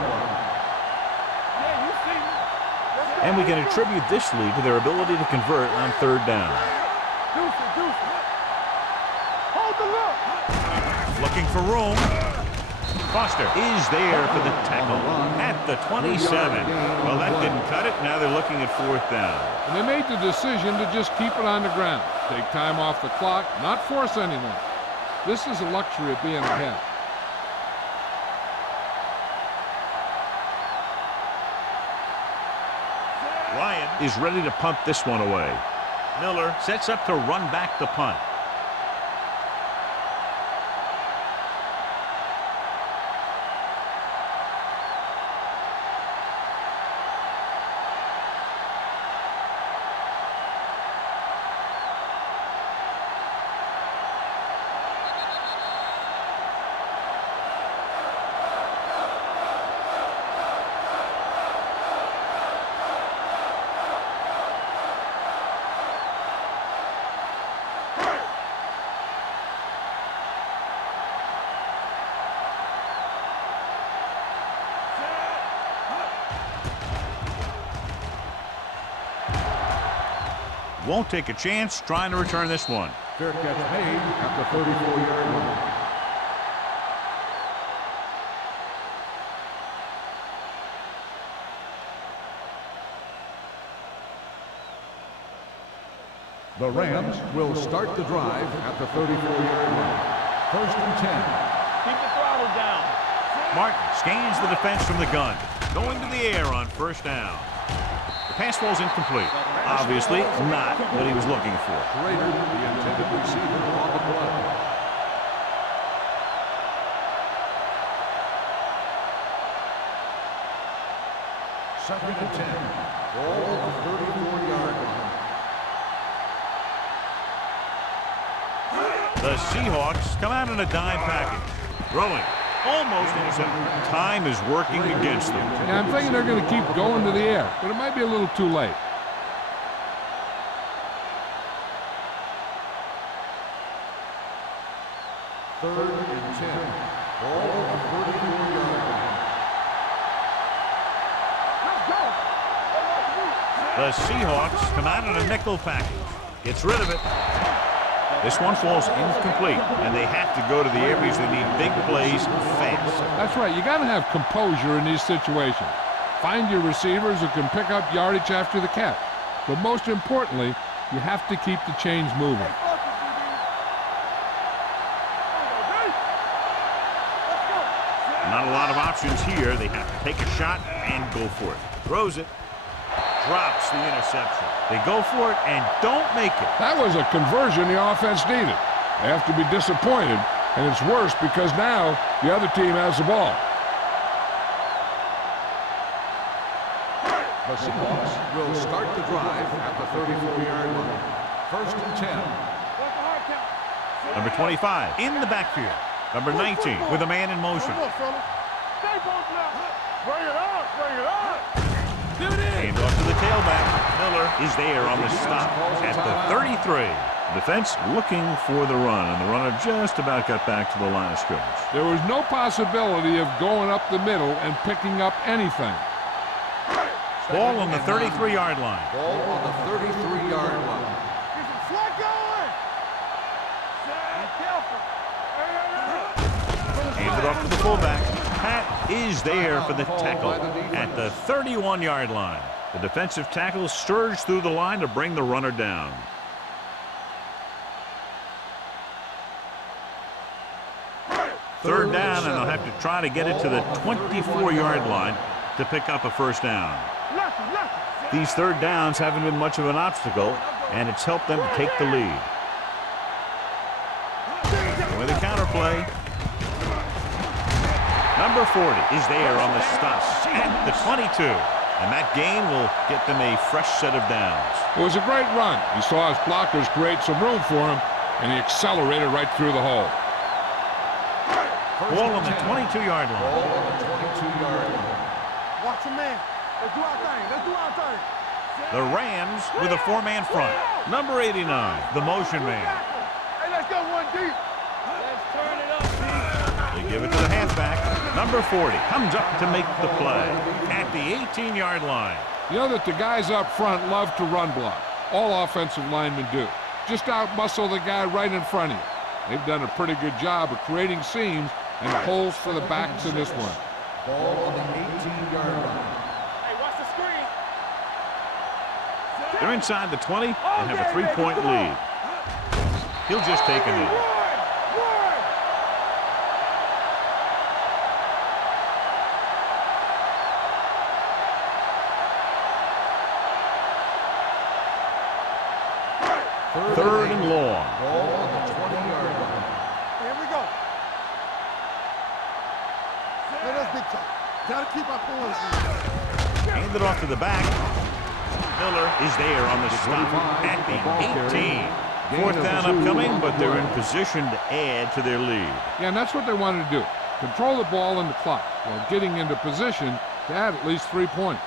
And we can attribute this lead to their ability to convert on third down. Hold the look. Looking for room. Foster is there for the tackle at the 27. Well, that didn't cut it. Now they're looking at fourth down. And they made the decision to just keep it on the ground. Take time off the clock, not force anything. This is a luxury of being ahead. Ryan is ready to punt this one away. Miller sets up to run back the punt. Won't take a chance trying to return this one. Fair catch made at the 34-yard line. The Rams will start the drive at the 34-yard line. First and 10. Keep the throttle down. Martin scans the defense from the gun. Going to the air on first down. The pass ball's incomplete. Obviously not what he was looking for. Rader, the intended receiver, on the play. Second and 10. Ball on the 34-yard line. The Seahawks come out in a dime package. Throwing. Almost intercepted. Time is working against them. Yeah, I'm thinking they're going to keep going to the air, but it might be a little too late. Third and 10. Ball on the 34-yard line. The Seahawks come out in a nickel package. Gets rid of it. This one falls incomplete, and they have to go to the air because they need big plays fast. That's right. You got to have composure in these situations. Find your receivers who can pick up yardage after the catch. But most importantly, you have to keep the chains moving. Not a lot of options here. They have to take a shot and go for it. Throws it. Drops the interception. They go for it and don't make it. That was a conversion the offense needed. They have to be disappointed, and it's worse because now the other team has the ball. The Seahawks will start the drive at the 34-yard line. First and 10. Number 25 in the backfield. Number 19 with a man in motion. Stay posted up. Bring it up. Bring it up. And off to the tailback. Miller is there on the stop at the 33. Defense looking for the run, and the runner just about got back to the line of scrimmage. There was no possibility of going up the middle and picking up anything. Ball on the 33-yard line. Ball on the 33-yard line. Get some slack going. Be careful. Handed off to the fullback. Pat is there for the tackle at the 31-yard line. The defensive tackle surged through the line to bring the runner down. Third down, and they'll have to try to get it to the 24-yard line to pick up a first down. These third downs haven't been much of an obstacle, and it's helped them to take the lead. With a counter play. Number 40 is there on the stop at the 22. And that gain will get them a fresh set of downs. It was a great run. He saw his blockers create some room for him, and he accelerated right through the hole. Ball on the 22-yard line. Ball on the 22-yard line. Watch him, man. Let's do our thing. Let's do our thing. The Rams with a four-man front. Number 89, the motion man. Hey, let's go one deep. Let's turn it up, man. They give it to the halfback. Number 40 comes up to make the play at the 18-yard line. You know that the guys up front love to run block. All offensive linemen do. Just out-muscle the guy right in front of you. They've done a pretty good job of creating seams and holes for the backs in this one. Ball on the 18-yard line. Hey, watch the screen. They're inside the 20 and have a three-point lead. He'll just take a knee. Third and long. Ball on the 20-yard line. Here we go. Let us big time. Gotta keep our points. Hand it off to the back. Miller is there on the stop at the 18. Fourth down upcoming, but they're in position to add to their lead. Yeah, and that's what they wanted to do. Control the ball and the clock while getting into position to add at least 3 points.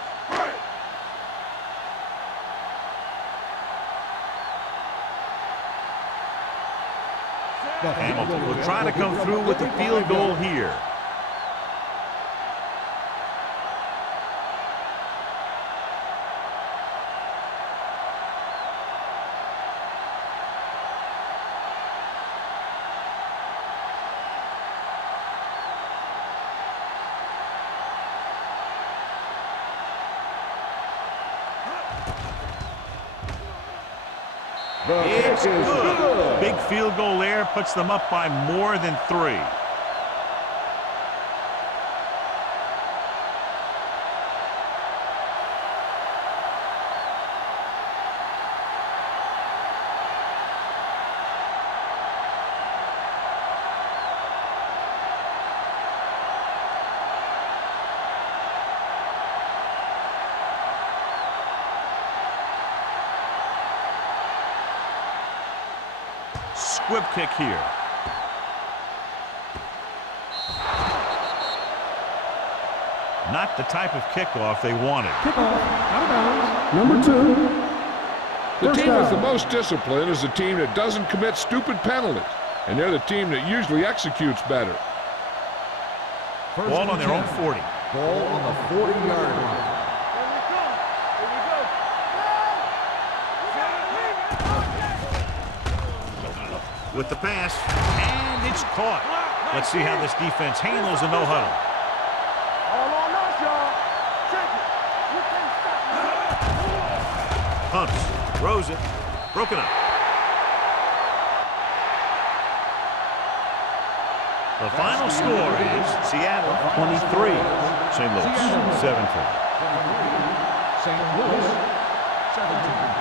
Hamilton will try to come through with the field goal here. It's good. Big field goal there puts them up by more than 3. Squib kick here. Not the type of kickoff they wanted. Kickoff, out of bounds. Number 2. The team with the most discipline is the team that doesn't commit stupid penalties, and they're the team that usually executes better. Ball on their own 40. Ball on the 40-yard line. With the pass, and it's caught. Let's see how this defense handles a no-huddle. All on us, y'all. Check it. You can't stop me. Pumps, throws it, broken up. The final score is Seattle 23, St. Louis 17. St. Louis 17.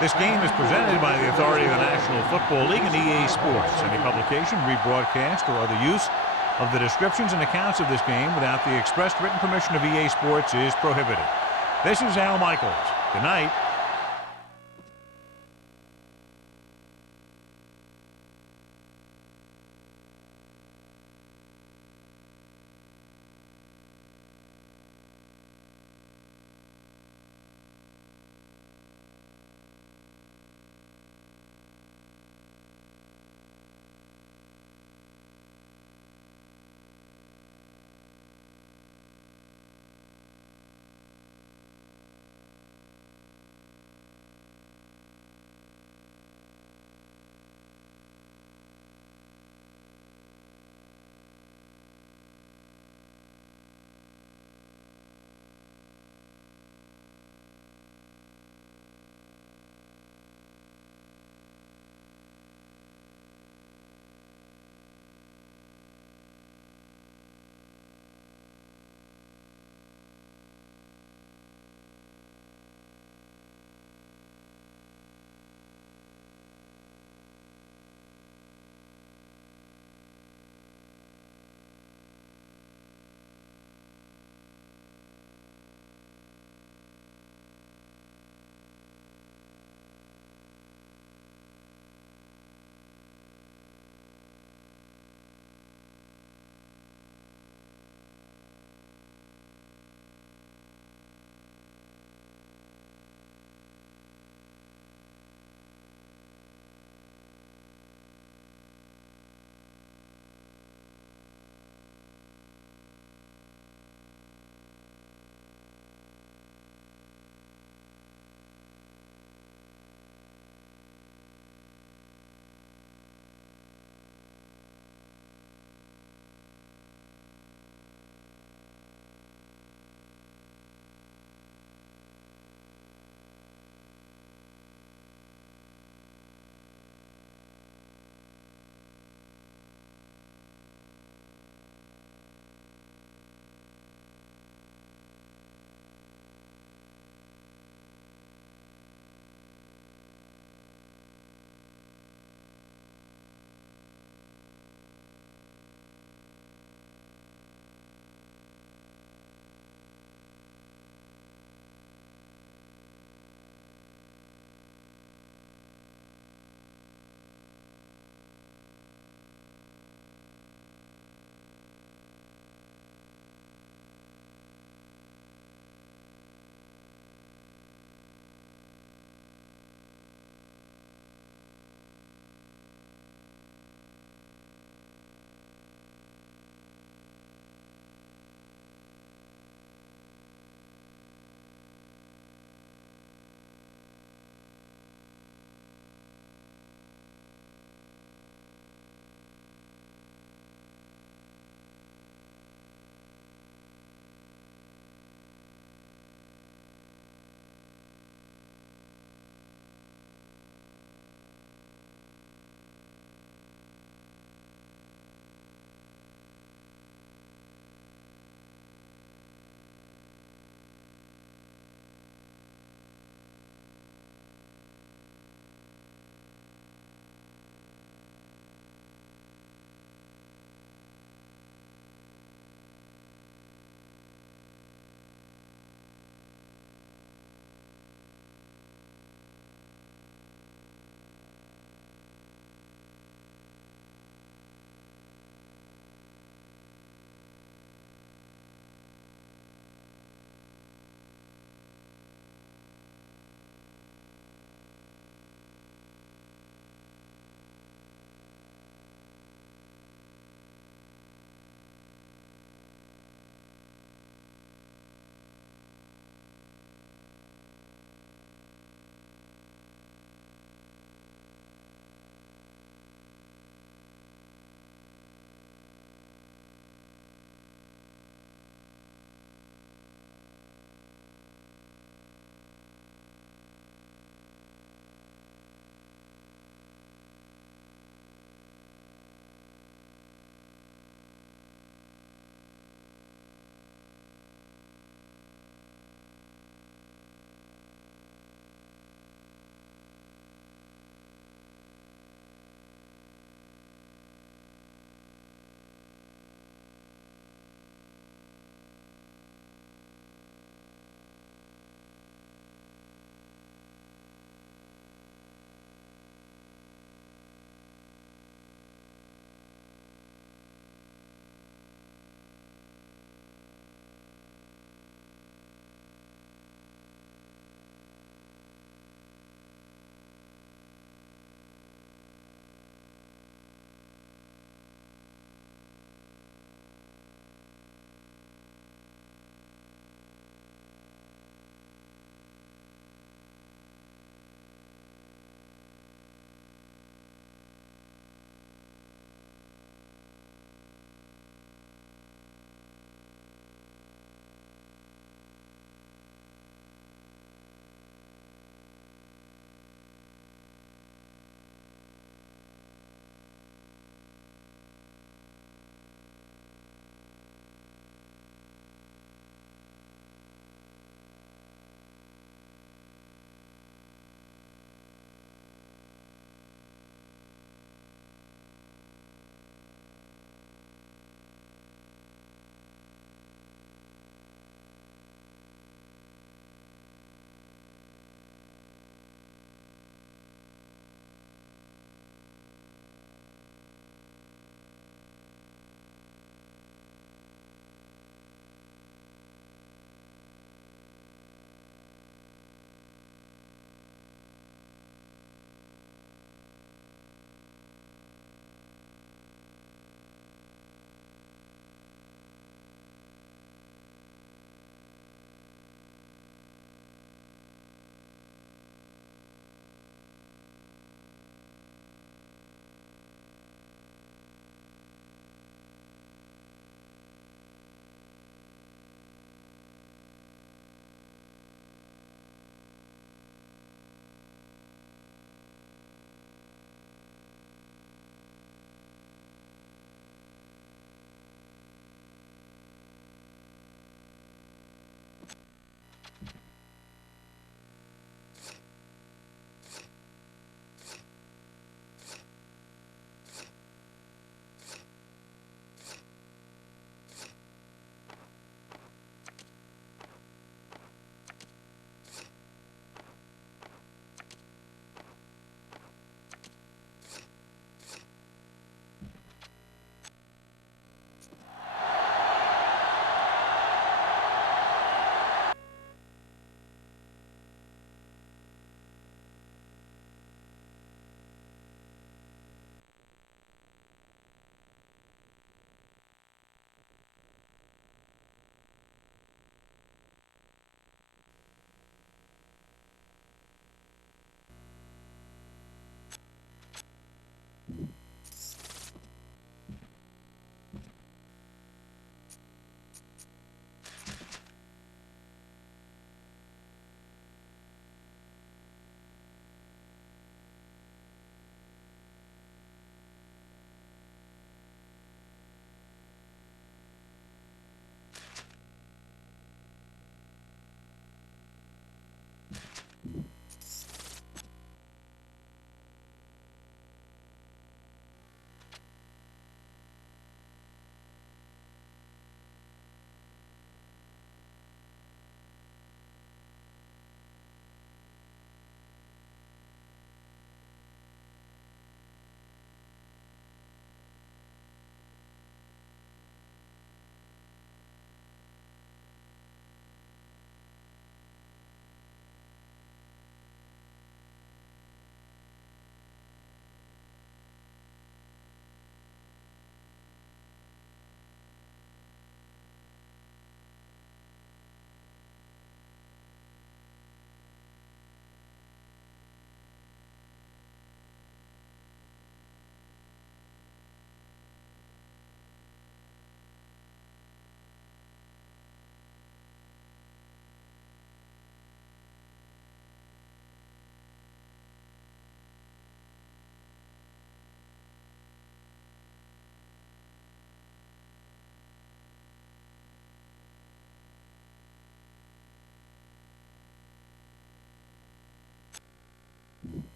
This game is presented by the authority of the National Football League and EA Sports. Any publication, rebroadcast, or other use of the descriptions and accounts of this game without the expressed written permission of EA Sports is prohibited. This is Al Michaels. Good night.